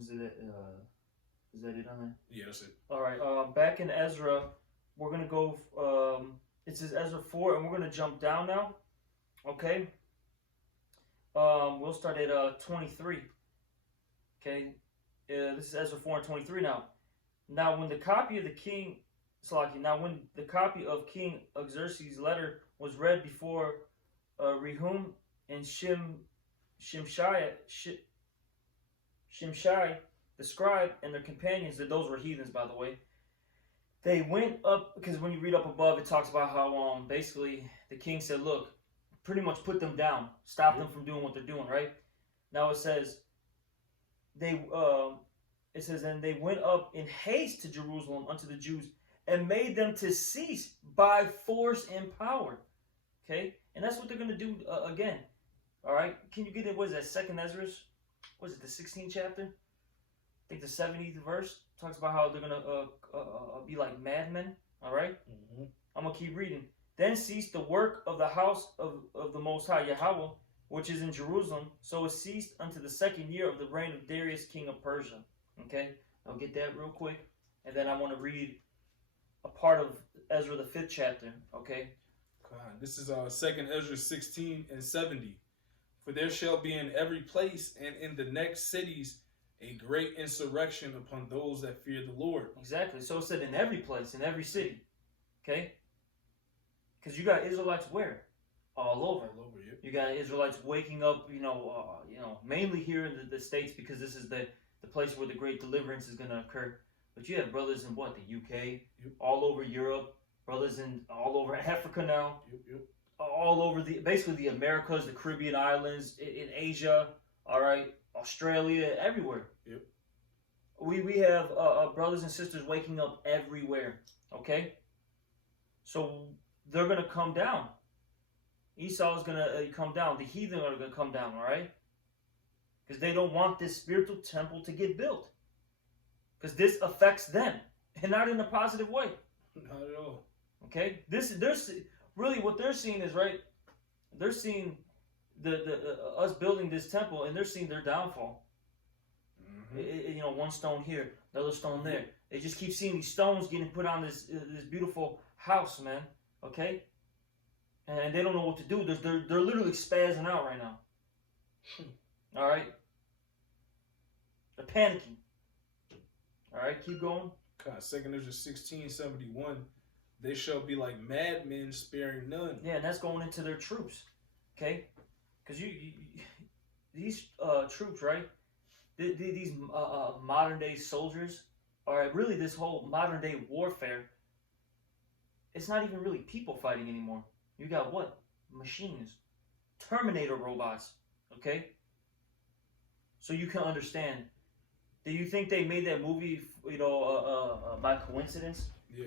Is that it on there? Yeah, that's it. All right. Back in Ezra, we're gonna go. It says Ezra 4, and we're gonna jump down now. Okay. We'll start at 23. Okay. This is Ezra 4:23 now. Now, when the copy of King Xerxes' letter was read before Rehum, and Shimshai, the scribe, and their companions, that those were heathens, by the way. They went up, because when you read up above, it talks about how basically the king said, look, pretty much put them down, stop them from doing what they're doing, right? Now it says, and they went up in haste to Jerusalem unto the Jews, and made them to cease by force and power. Okay? And that's what they're going to do again. All right? Can you get it? What is that? 2nd Ezra? Was it the 16th chapter? I think the 70th verse talks about how they're going to be like madmen. All right? Mm-hmm. I'm going to keep reading. Then ceased the work of the house of the Most High Yahweh, which is in Jerusalem. So it ceased unto the 2nd year of the reign of Darius, king of Persia. Okay? I'll get that real quick. And then I want to read a part of Ezra, the 5th chapter. Okay? This is 2nd Ezra 16 and 70. For there shall be in every place and in the next cities a great insurrection upon those that fear the Lord. Exactly. So it said in every place, in every city. Okay? Because you got Israelites where? All over. All over, yeah. You got Israelites waking up, mainly here in the States, because this is the place where the great deliverance is going to occur. But you have brothers in what? The UK, all over Europe, brothers in all over Africa now, all over basically the Americas, the Caribbean islands, in Asia, all right, Australia, everywhere. Yep. We have brothers and sisters waking up everywhere. Okay, so they're gonna come down. Esau is gonna come down. The heathen are gonna come down. All right, because they don't want this spiritual temple to get built. Because this affects them, and not in a positive way. Not at all. Okay, really what they're seeing is right. They're seeing the us building this temple, and they're seeing their downfall. Mm-hmm. One stone here, another stone there. They just keep seeing these stones getting put on this beautiful house, man. Okay, and they don't know what to do. They're literally spazzing out right now. All right, they're panicking. All right, keep going. 2nd Ezra 16:71. They shall be like madmen, sparing none. Yeah, and that's going into their troops. Okay, because these troops, right? These modern day soldiers, are really this whole modern day warfare. It's not even really people fighting anymore. You got what? Machines, Terminator robots. Okay, so you can understand. Do you think they made that movie, by coincidence? Yeah.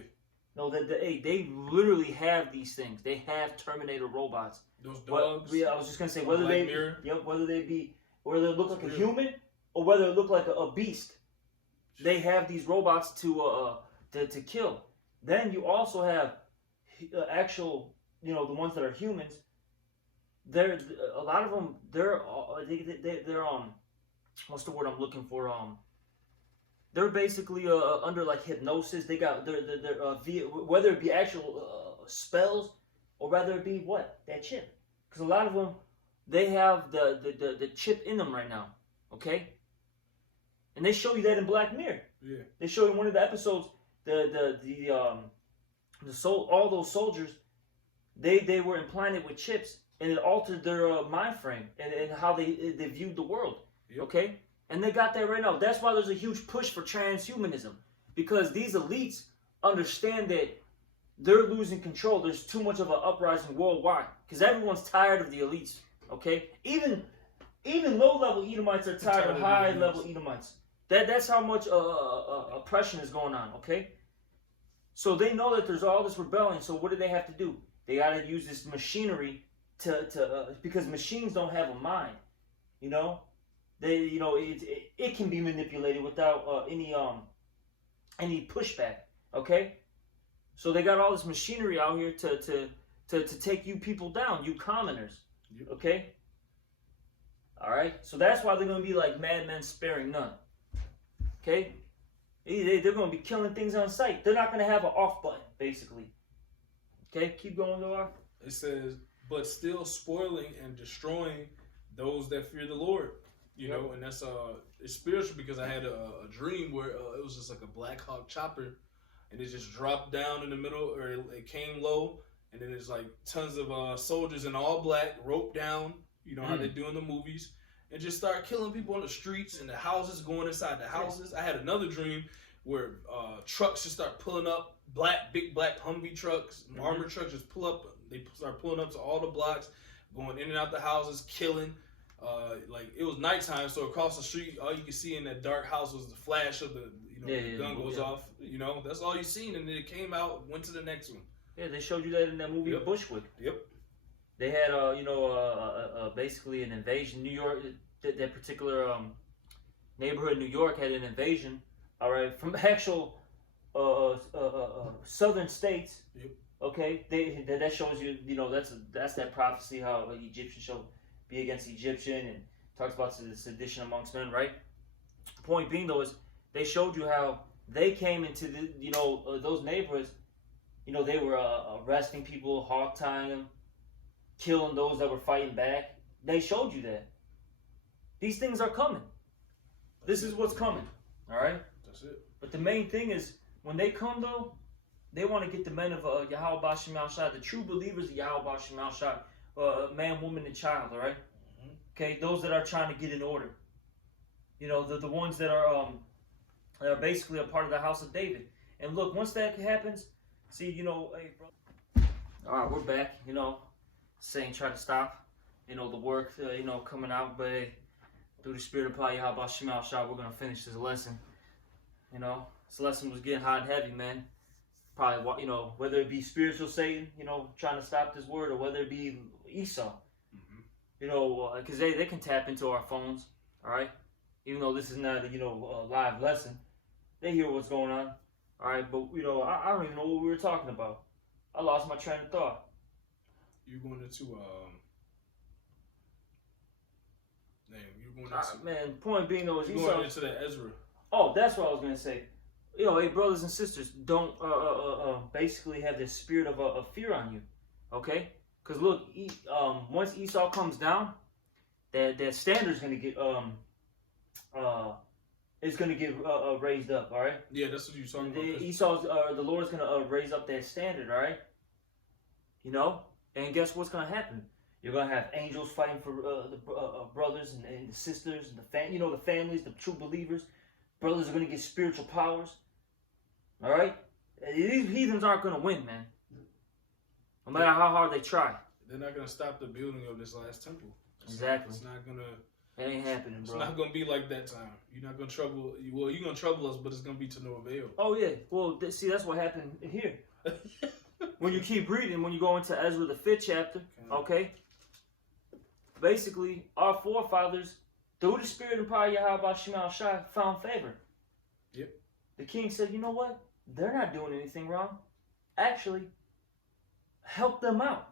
No, they literally have these things. They have Terminator robots. Those dogs. I was just gonna say whether they look like a human or whether it look like a beast. They have these robots to kill. Then you also have actual, the ones that are humans. They're a lot of them. They're what's the word I'm looking for? They're basically under like hypnosis. They got their whether it be actual spells or whether it be that chip. Because a lot of them, they have the chip in them right now. Okay, and they show you that in Black Mirror. Yeah. They show you in one of the episodes all those soldiers, they were implanted with chips, and it altered their mind frame and how they viewed the world. Yep. Okay. And they got that right now. That's why there's a huge push for transhumanism. Because these elites understand that they're losing control. There's too much of an uprising worldwide. Because everyone's tired of the elites. Okay? Even low-level Edomites are tired of high-level Edomites. That's how much oppression is going on. Okay? So they know that there's all this rebellion. So what do they have to do? They got to use this machinery because machines don't have a mind. It can be manipulated without any pushback. Okay, so they got all this machinery out here to take you people down, you commoners. Yep. Okay. All right. So that's why they're gonna be like madmen, sparing none. Okay. They're gonna be killing things on sight. They're not gonna have an off button, basically. Okay. Keep going, Noah. It says, but still spoiling and destroying those that fear the Lord. And that's it's spiritual because I had a dream where it was just like a Black Hawk chopper, and it just dropped down in the middle, or it came low, and then there's like tons of soldiers in all black, roped down, You know how they do in the movies, and just start killing people on the streets and the houses, going inside the houses. I had another dream where trucks just start pulling up, big black Humvee trucks, armored trucks just pull up. They start pulling up to all the blocks, going in and out the houses, killing. Like it was nighttime, so across the street, all you could see in that dark house was the flash of the, the gun goes off. That's all you seen, and then it came out, went to the next one. Yeah, they showed you that in that movie Bushwick. Yep. They had basically an invasion. New York, that particular neighborhood in New York had an invasion. All right, from actual southern states. Yep. Okay, that shows you, that's that prophecy how Egyptian shall be against Egyptian, and talks about the sedition amongst men, right? Point being though is they showed you how they came into the those neighborhoods. They were arresting people, hog tying them, killing those that were fighting back. They showed you that these things are coming. This is what's coming. All right. That's it. But the main thing is when they come though, they want to get the men of Yahweh Bashim Al-Shai, the true believers of Yahweh Bashim Al-Shai, man, woman, and child. All right. Okay, those that are trying to get in order. The ones that are basically a part of the house of David. And look, once that happens, see, hey, bro. All right, we're back. Saying try to stop, the work, coming out, but hey, through the spirit of power, Yahweh Bashim Al-Shai, we're gonna finish this lesson. This lesson was getting hot and heavy, man. Probably, whether it be spiritual Satan, trying to stop this word, or whether it be Esau. Because they can tap into our phones, all right? Even though this is not a live lesson, they hear what's going on, all right? But I don't even know what we were talking about. I lost my train of thought. You're going into man. Point being though is you're going into that Ezra. Oh, that's what I was gonna say. Hey, brothers and sisters, don't basically have this spirit of fear on you, okay? Because look, once Esau comes down, that standard's gonna get raised up. All right. Yeah, that's what you're talking about. Esau's the Lord's gonna raise up that standard. All right. And guess what's gonna happen? You're gonna have angels fighting for the brothers and the sisters and the families, the true believers. Brothers are gonna get spiritual powers. All right. These heathens aren't gonna win, man. No matter how hard they try. They're not going to stop the building of this last temple. Exactly. It's not going to... It ain't happening, bro. It's not going to be like that time. You're not going to trouble... Well, you're going to trouble us, but it's going to be to no avail. Oh, yeah. Well, see, that's what happened here. When you keep reading, when you go into Ezra, the 5th chapter, okay? Basically, our forefathers, through the spirit and power of Yahweh Bashim Al-Shai, found favor. Yep. The king said, you know what? They're not doing anything wrong. Actually, help them out.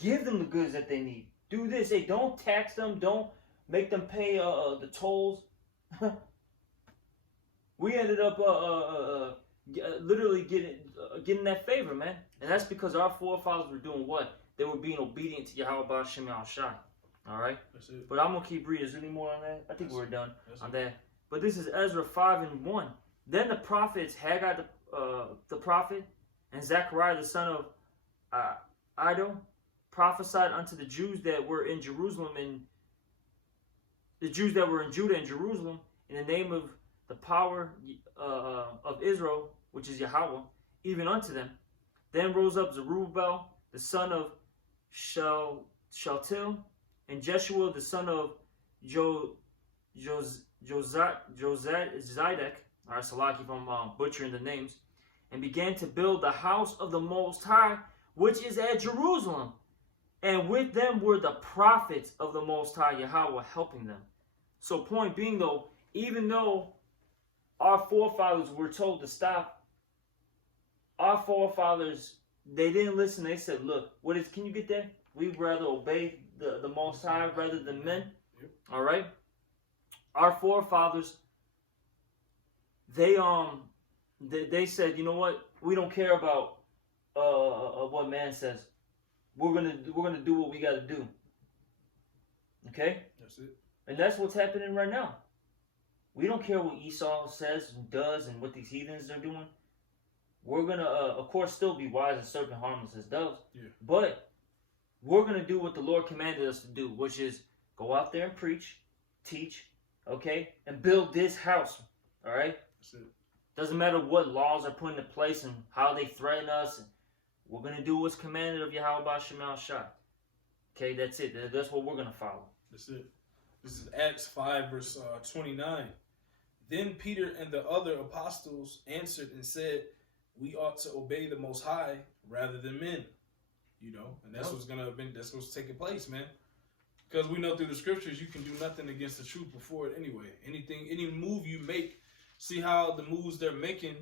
Give them the goods that they need. Do this. Hey, don't tax them. Don't make them pay the tolls. We ended up literally getting that favor, man. And that's because our forefathers were doing what? They were being obedient to Yahweh Bashim Al-Shai. All right? That's it. But I'm going to keep reading. Is there any more on that? I think we're done on that. But this is Ezra 5:1. Then the prophets, Haggai the prophet, and Zechariah the son of Iddo, prophesied unto the Jews that were in Jerusalem and the Jews that were in Judah and Jerusalem in the name of the power of Israel, which is Yahweh, even unto them. Then rose up Zerubbabel, the son of Shealtiel, and Jeshua, the son of Josedek, or Salaki if I'm butchering the names, and began to build the house of the Most High, which is at Jerusalem. And with them were the prophets of the Most High, Yahweh, helping them. So point being though, even though our forefathers were told to stop, our forefathers, they didn't listen. They said, look, can you get that? We'd rather obey the Most High rather than men. Yep. All right? Our forefathers, they said, you know what? We don't care about what man says. We're gonna do what we gotta do. Okay? That's it. And that's what's happening right now. We don't care what Esau says and does and what these heathens are doing. We're gonna, of course, still be wise as serpent, harmless as doves. Yeah. But we're going to do what the Lord commanded us to do, which is go out there and preach, teach, okay, and build this house, all right? That's it. Doesn't matter what laws are put into place and how they threaten us. We're going to do what's commanded of Yahweh B'Shem Shai. Okay, that's it. That's what we're going to follow. That's it. This is Acts 5, verse 29. Then Peter and the other apostles answered and said, we ought to obey the Most High rather than men. You know, and that's what's taking place, man. Because we know through the scriptures you can do nothing against the truth before it anyway. Any move you make, see how the moves they're making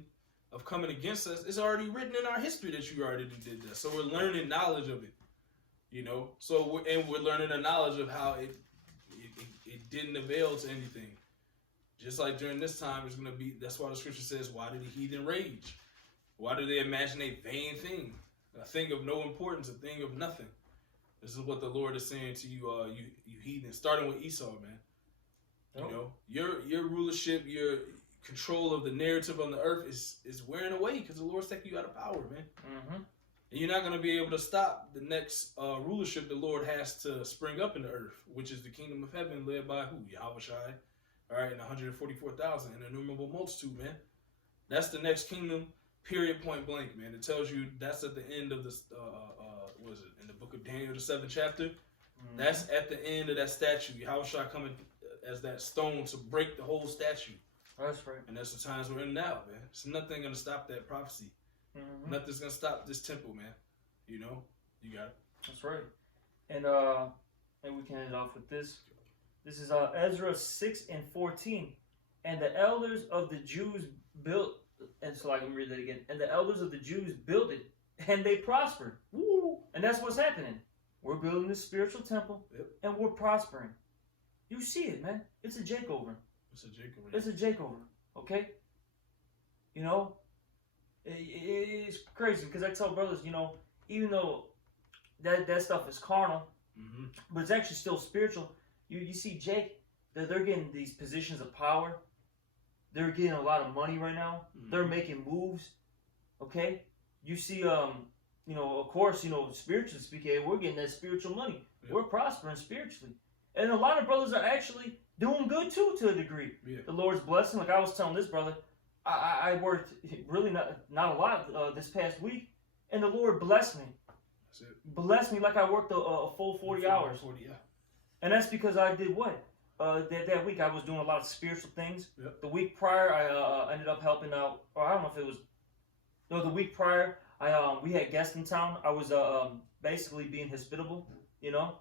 of coming against us, it's already written in our history that you already did that. So we're learning knowledge of it. You know, we're learning the knowledge of how it didn't avail to anything. Just like during this time, it's gonna be. That's why the scripture says, "Why did the heathen rage? Why do they imagine a vain thing, a thing of no importance, a thing of nothing?" This is what the Lord is saying to you, you heathens. Starting with Esau, man. You know, your rulership, your control of the narrative on the earth is wearing away because the Lord's taking you out of power, man. Mm-hmm. And you're not going to be able to stop the next rulership the Lord has to spring up in the earth, which is the kingdom of heaven led by who? Yahweh Shai, all right, and 144,000, an innumerable multitude, man. That's the next kingdom, period, point blank, man. It tells you that's at the end of this, what is it, in the book of Daniel, the 7th chapter. Mm-hmm. That's at the end of that statue. Yahweh Shai coming as that stone to break the whole statue. That's right. And that's the times we're in now, man. So nothing going to stop that prophecy. Mm-hmm. Nothing's gonna stop this temple, man. You know, you got it. That's right. And we can end it off with this. This is Ezra 6:14. And the elders of the Jews built, and so I can read that again. And the elders of the Jews built it, and they prospered. Woo! And that's what's happening. We're building this spiritual temple, and we're prospering. You see it, man. It's a Jakeover. It's a Jakeover. It's a Jakeover. Okay. You know. It's crazy because I tell brothers, you know, even though that stuff is carnal, mm-hmm. but it's actually still spiritual. You see, Jake, they're getting these positions of power. They're getting a lot of money right now. Mm-hmm. They're making moves. Okay, you see, you know, of course, you know, spiritually speaking, we're getting that spiritual money. Yep. We're prospering spiritually, and a lot of brothers are actually doing good too, to a degree. Yeah. The Lord's blessing. Like I was telling this brother. I worked really not a lot this past week, and the Lord blessed me. That's it. Blessed me like I worked a full 40 hours. 40, yeah. And that's because I did what? That week I was doing a lot of spiritual things. Yep. The week prior I ended up helping out, or I don't know if it was, no, the week prior we had guests in town. I was basically being hospitable, you know.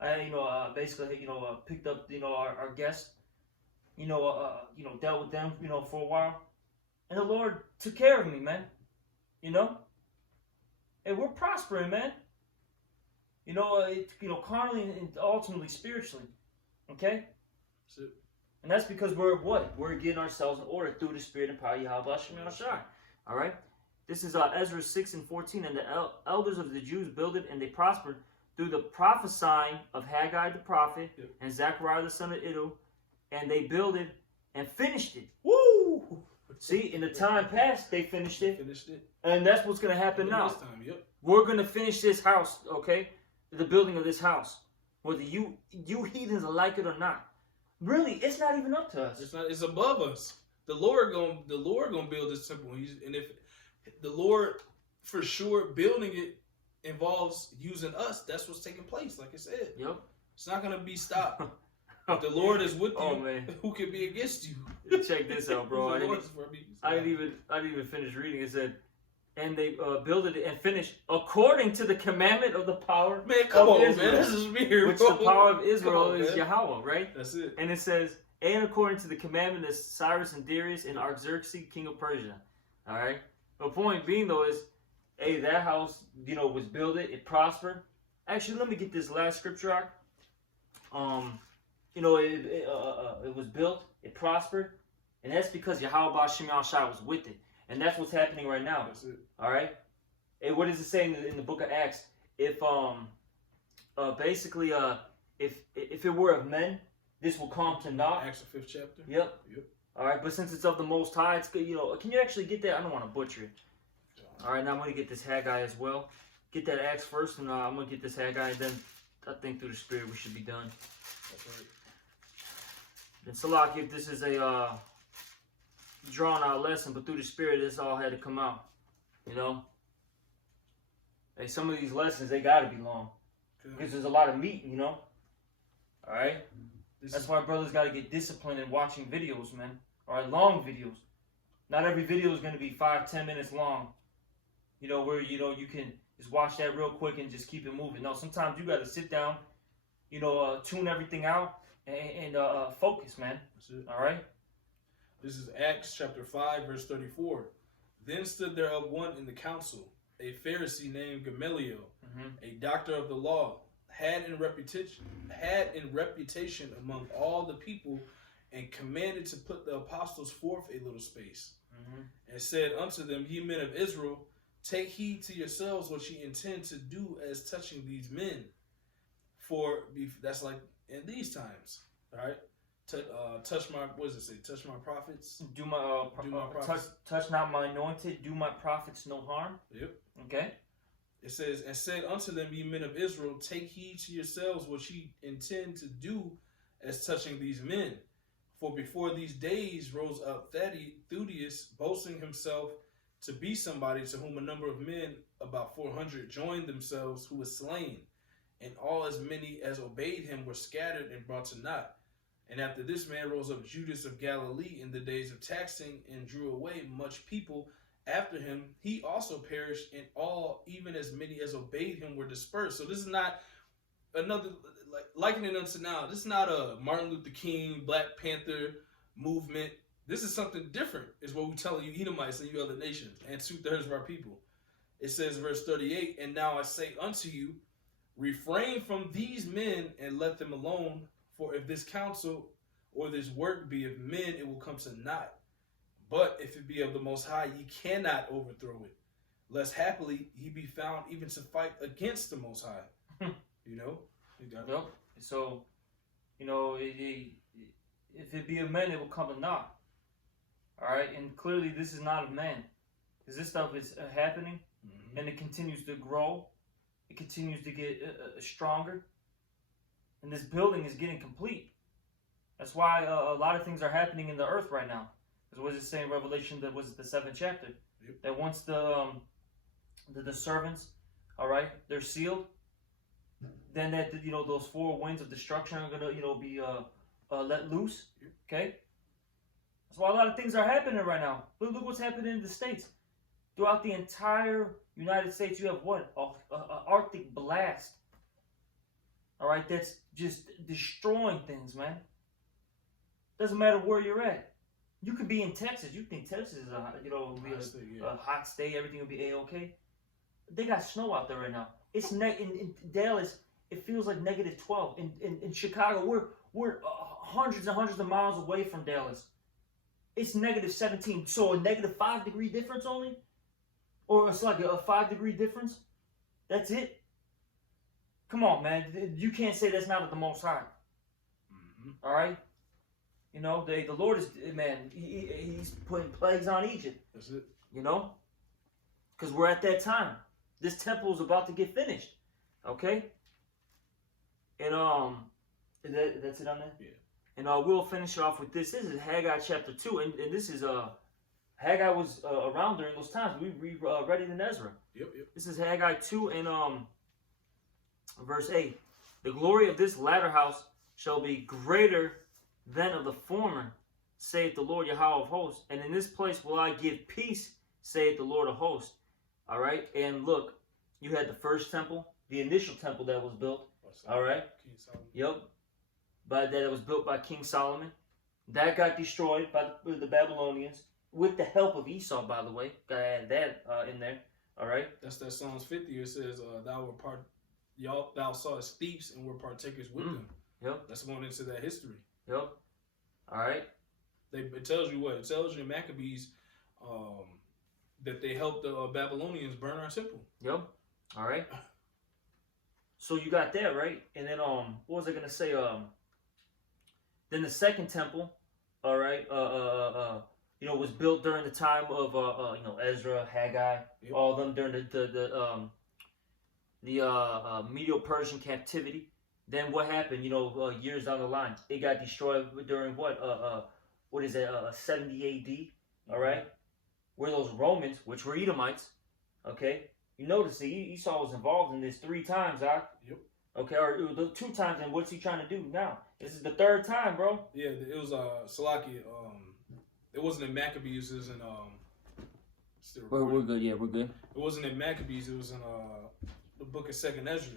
I basically picked up our guests. Dealt with them, for a while. And the Lord took care of me, man. And we're prospering, man. Carnally and ultimately spiritually. Okay? That's it. And that's because we're what? We're getting ourselves in order through the Spirit and power of Yahweh B'Shem Shai. Alright? This is Ezra 6:14. And the elders of the Jews built it, and they prospered through the prophesying of Haggai the prophet, yep. and Zechariah the son of Iddo. And they built it and finished it. Woo! See, in the time past, they finished it. And that's what's going to happen now. Time, yep. We're going to finish this house, okay? The building of this house. Whether you heathens like it or not. Really, it's not even up to us. It's above us. The Lord gonna build this temple. And if the Lord, for sure, building it involves using us, that's what's taking place, like I said. Yep. It's not going to be stopped. If the Lord is with you, man. Who can be against you? Check this out, bro. I didn't even finish reading. It said, and they built it and finished according to the commandment of the power. Man, come on, Israel, man. This is weird. Which the power of Israel is Yahweh, right? That's it. And it says, and according to the commandment of Cyrus and Darius and Artaxerxes, king of Persia. All right. The point being though is, hey, that house, was built. It prospered. Actually, let me get this last scripture out. It was built, it prospered, and that's because Yahweh B'Shem Shai was with it. And that's what's happening right now. That's it. All right? And what does it say in the book of Acts? If if it were of men, this will come to naught. Acts the 5th chapter. Yep. All right, but since it's of the Most High, it's good. Can you actually get that? I don't want to butcher it. All right, now I'm going to get this Haggai as well. get that Acts first, and I'm gonna get this Haggai, and then I think through the Spirit we should be done. That's right. And Salaki, if this is a drawn out lesson, but through the Spirit, this all had to come out. You know? Hey, some of these lessons, they gotta be long. Because there's a lot of meat, you know? Alright? That's why brothers gotta get disciplined in watching videos, man. Alright, long videos. Not every video is gonna be 5-10 minutes long. You know, where, you know, you can just watch that real quick and just keep it moving. No, sometimes you gotta sit down, you know, tune everything out and focus, man. That's it. Alright? This is Acts chapter 5, verse 34. Then stood there up one in the council, a Pharisee named Gamaliel, a doctor of the law, had in reputation among all the people, and commanded to put the apostles forth a little space, and said unto them, Ye men of Israel, take heed to yourselves what ye intend to do as touching these men. For that's like in these times, all right? Touch my, what does it say? Touch my prophets. Do my prophets. Touch not my anointed. Do my prophets no harm. Yep. Okay. It says, and said unto them, Ye men of Israel, take heed to yourselves what ye intend to do as touching these men. For before these days rose up Theudius, boasting himself to be somebody, to whom a number of men, about 400, joined themselves, who was slain. And all as many as obeyed him were scattered and brought to naught. And after this man rose up Judas of Galilee in the days of taxing, and drew away much people after him. He also perished, and all, even as many as obeyed him, were dispersed. So this is not another, like likening it unto now, this is not a Martin Luther King, Black Panther movement. This is something different, is what we're telling you Edomites and you other nations, and 2/3 of our people. It says, verse 38, And now I say unto you, refrain from these men, and let them alone. For if this counsel or this work be of men, it will come to naught. But if it be of the Most High, ye cannot overthrow it, lest happily ye be found even to fight against the Most High. You know? Yep. So, you know, if it be of men, it will come to naught. All right? And clearly this is not of man. Because this stuff is happening, and it continues to grow. It continues to get stronger. And this building is getting complete. That's why a lot of things are happening in the earth right now. Because what does it say in Revelation? That was the 7th chapter. Yep. That once the servants, all right, they're sealed. Then that, you know, those 4 winds of destruction are gonna, you know, be let loose. Okay. That's why a lot of things are happening right now. Look what's happening in the States. Throughout the entire United States, you have what? An Arctic blast. All right, that's just destroying things, man. Doesn't matter where you're at. You could be in Texas. You think Texas is a hot state, everything will be a-okay. They got snow out there right now. It's in Dallas. It feels like -12. In Chicago, we're hundreds and hundreds of miles away from Dallas. It's -17. So a -5 degree difference only, or it's like a 5 degree difference. That's it. Come on, man. You can't say that's not of the Most High. All right? You know, the Lord is, man, he's putting plagues on Egypt. That's it. You know? Because we're at that time. This temple is about to get finished. Okay? And, that's it on that? Yeah. And we'll finish off with this. This is Haggai chapter 2. And this is, Haggai was around during those times. We read it in Ezra. Yep. This is Haggai 2 and, verse 8, The glory of this latter house shall be greater than of the former, saith the Lord Yahweh of hosts. And in this place will I give peace, saith the Lord of hosts. All right, and look, you had the first temple, the initial temple that was built. All right, King Solomon. Yep, but that it was built by King Solomon. That got destroyed by the Babylonians with the help of Esau, by the way. Gotta add that in there. All right, That's that Psalms 50. It says, thou sawest thieves and were partakers with them. Yep. That's going into that history. Yep. All right. It tells you what? It tells you in Maccabees that they helped the Babylonians burn our temple. Yep. All right. So you got that, right? And then what was I gonna say? Then the second temple, all right, you know, was built during the time of you know, Ezra, Haggai, Yep. all of them during the the Medo-Persian captivity. Then what happened? Years down the line, it got destroyed during what is it? 70 A.D. All right, where those Romans, which were Edomites, okay. You notice that Esau was involved in this 3 times, huh? Yep. Okay, or 2 times, and what's he trying to do now? This is the 3rd time, bro. Yeah, it was Salaki. It wasn't in Maccabees. It was in still We're good. Yeah, we're good. It wasn't in Maccabees. It was in the book of Second Ezra.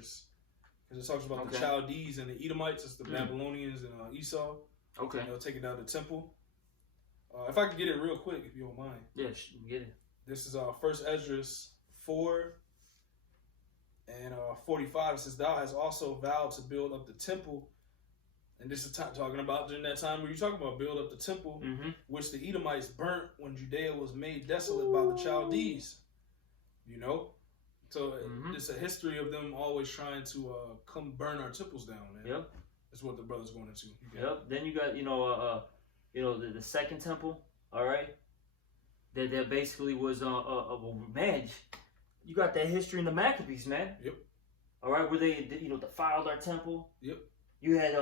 Because it talks about the Okay. Chaldees and the Edomites. It's the Babylonians and Esau. Okay. Taking down the temple. If I could get it real quick, if you don't mind. Yeah, get it. This is First Ezra 4 and 45. It says, "Thou hast also vowed to build up the temple." And this is talking about during that time where you're talking about build up the temple, which the Edomites burnt when Judea was made desolate by the Chaldees. So it's a history of them always trying to come burn our temples down, man. Yep. That's what the brother's going into. Yep. Then you got the second temple. All right. That basically was man. You got that history in the Maccabees, man. Yep. All right, where they defiled our temple. Yep. You had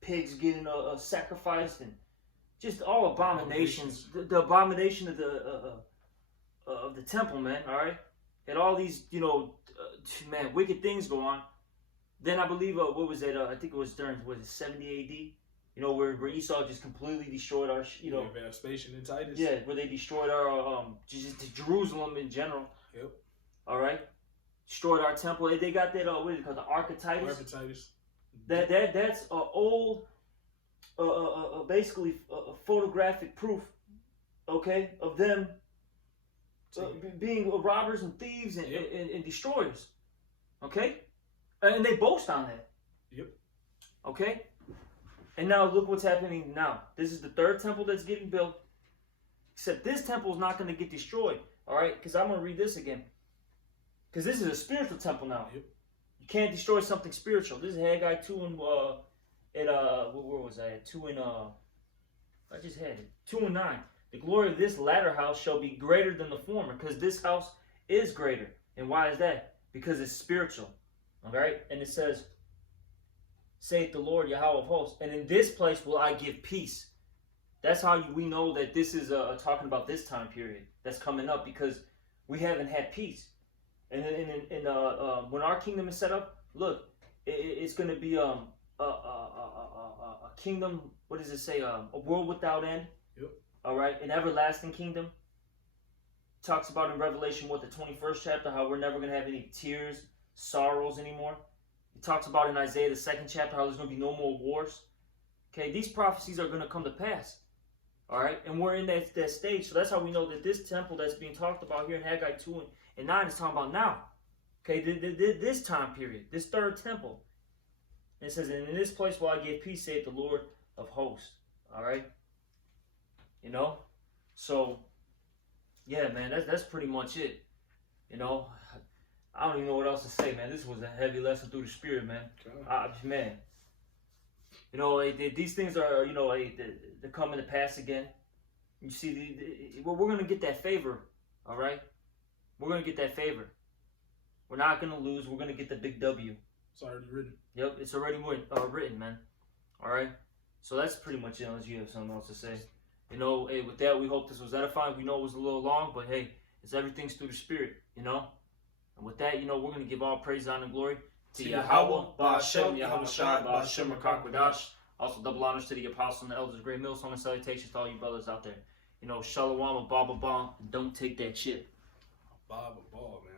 pigs getting sacrificed and just all abominations. The abomination of the temple, man. All right, and all these wicked things go on. Then I believe what was it? I think it was during 70 A.D. Where Esau just completely destroyed our Vespasian and Titus. Yeah, where they destroyed our just Jerusalem in general. Yep. All right. Destroyed our temple. They got that what is it called, the Ark of Titus? That's old basically photographic proof, okay, of them being robbers and thieves and destroyers. Okay? And they boast on that. Yep. Okay? And now look what's happening now. This is the 3rd temple that's getting built. Except this temple is not going to get destroyed. All right? Because I'm going to read this again. Because this is a spiritual temple now. Yep. You can't destroy something spiritual. This is Haggai 2 and where was I at? 2 and I just had it. 2 and 9. The glory of this latter house shall be greater than the former, because this house is greater. And why is that? Because it's spiritual. All right? And it says, saith the Lord Yahweh of hosts, and in this place will I give peace. That's how we know that this is talking about this time period that's coming up, because we haven't had peace. And when our kingdom is set up, look, it's going to be a kingdom. What does it say? A world without end. Yep. All right, an everlasting kingdom. Talks about in Revelation, the 21st chapter, how we're never going to have any tears, sorrows anymore. It talks about in Isaiah, the 2nd chapter, how there's going to be no more wars. Okay, these prophecies are going to come to pass. All right, and we're in that stage. So that's how we know that this temple that's being talked about here in Haggai 2 and 9 is talking about now. Okay, this time period, this 3rd temple. And it says, and in this place will I give peace, saith the Lord of hosts. All right? So, yeah, man, that's pretty much it. I don't even know what else to say, man. This was a heavy lesson through the Spirit, man. Man. These things are, they're coming to pass again. You see, we're going to get that favor, all right? We're going to get that favor. We're not going to lose. We're going to get the big W. It's already written. Yep, it's already written, man. All right? So that's pretty much it, unless you have something else to say. Hey, with that, we hope this was edifying. We know it was a little long, but hey, everything's through the Spirit, And with that, we're going to give all praise, honor, and glory to Yahweh, Ba'ashem, Yahweh Shai, Ba'ashem, Rakakwadash. Also, double honors to the apostles and the elders. Great millstone and salutations to all you brothers out there. Shalom, a baba bomb, and don't take that shit. Baba ball, man.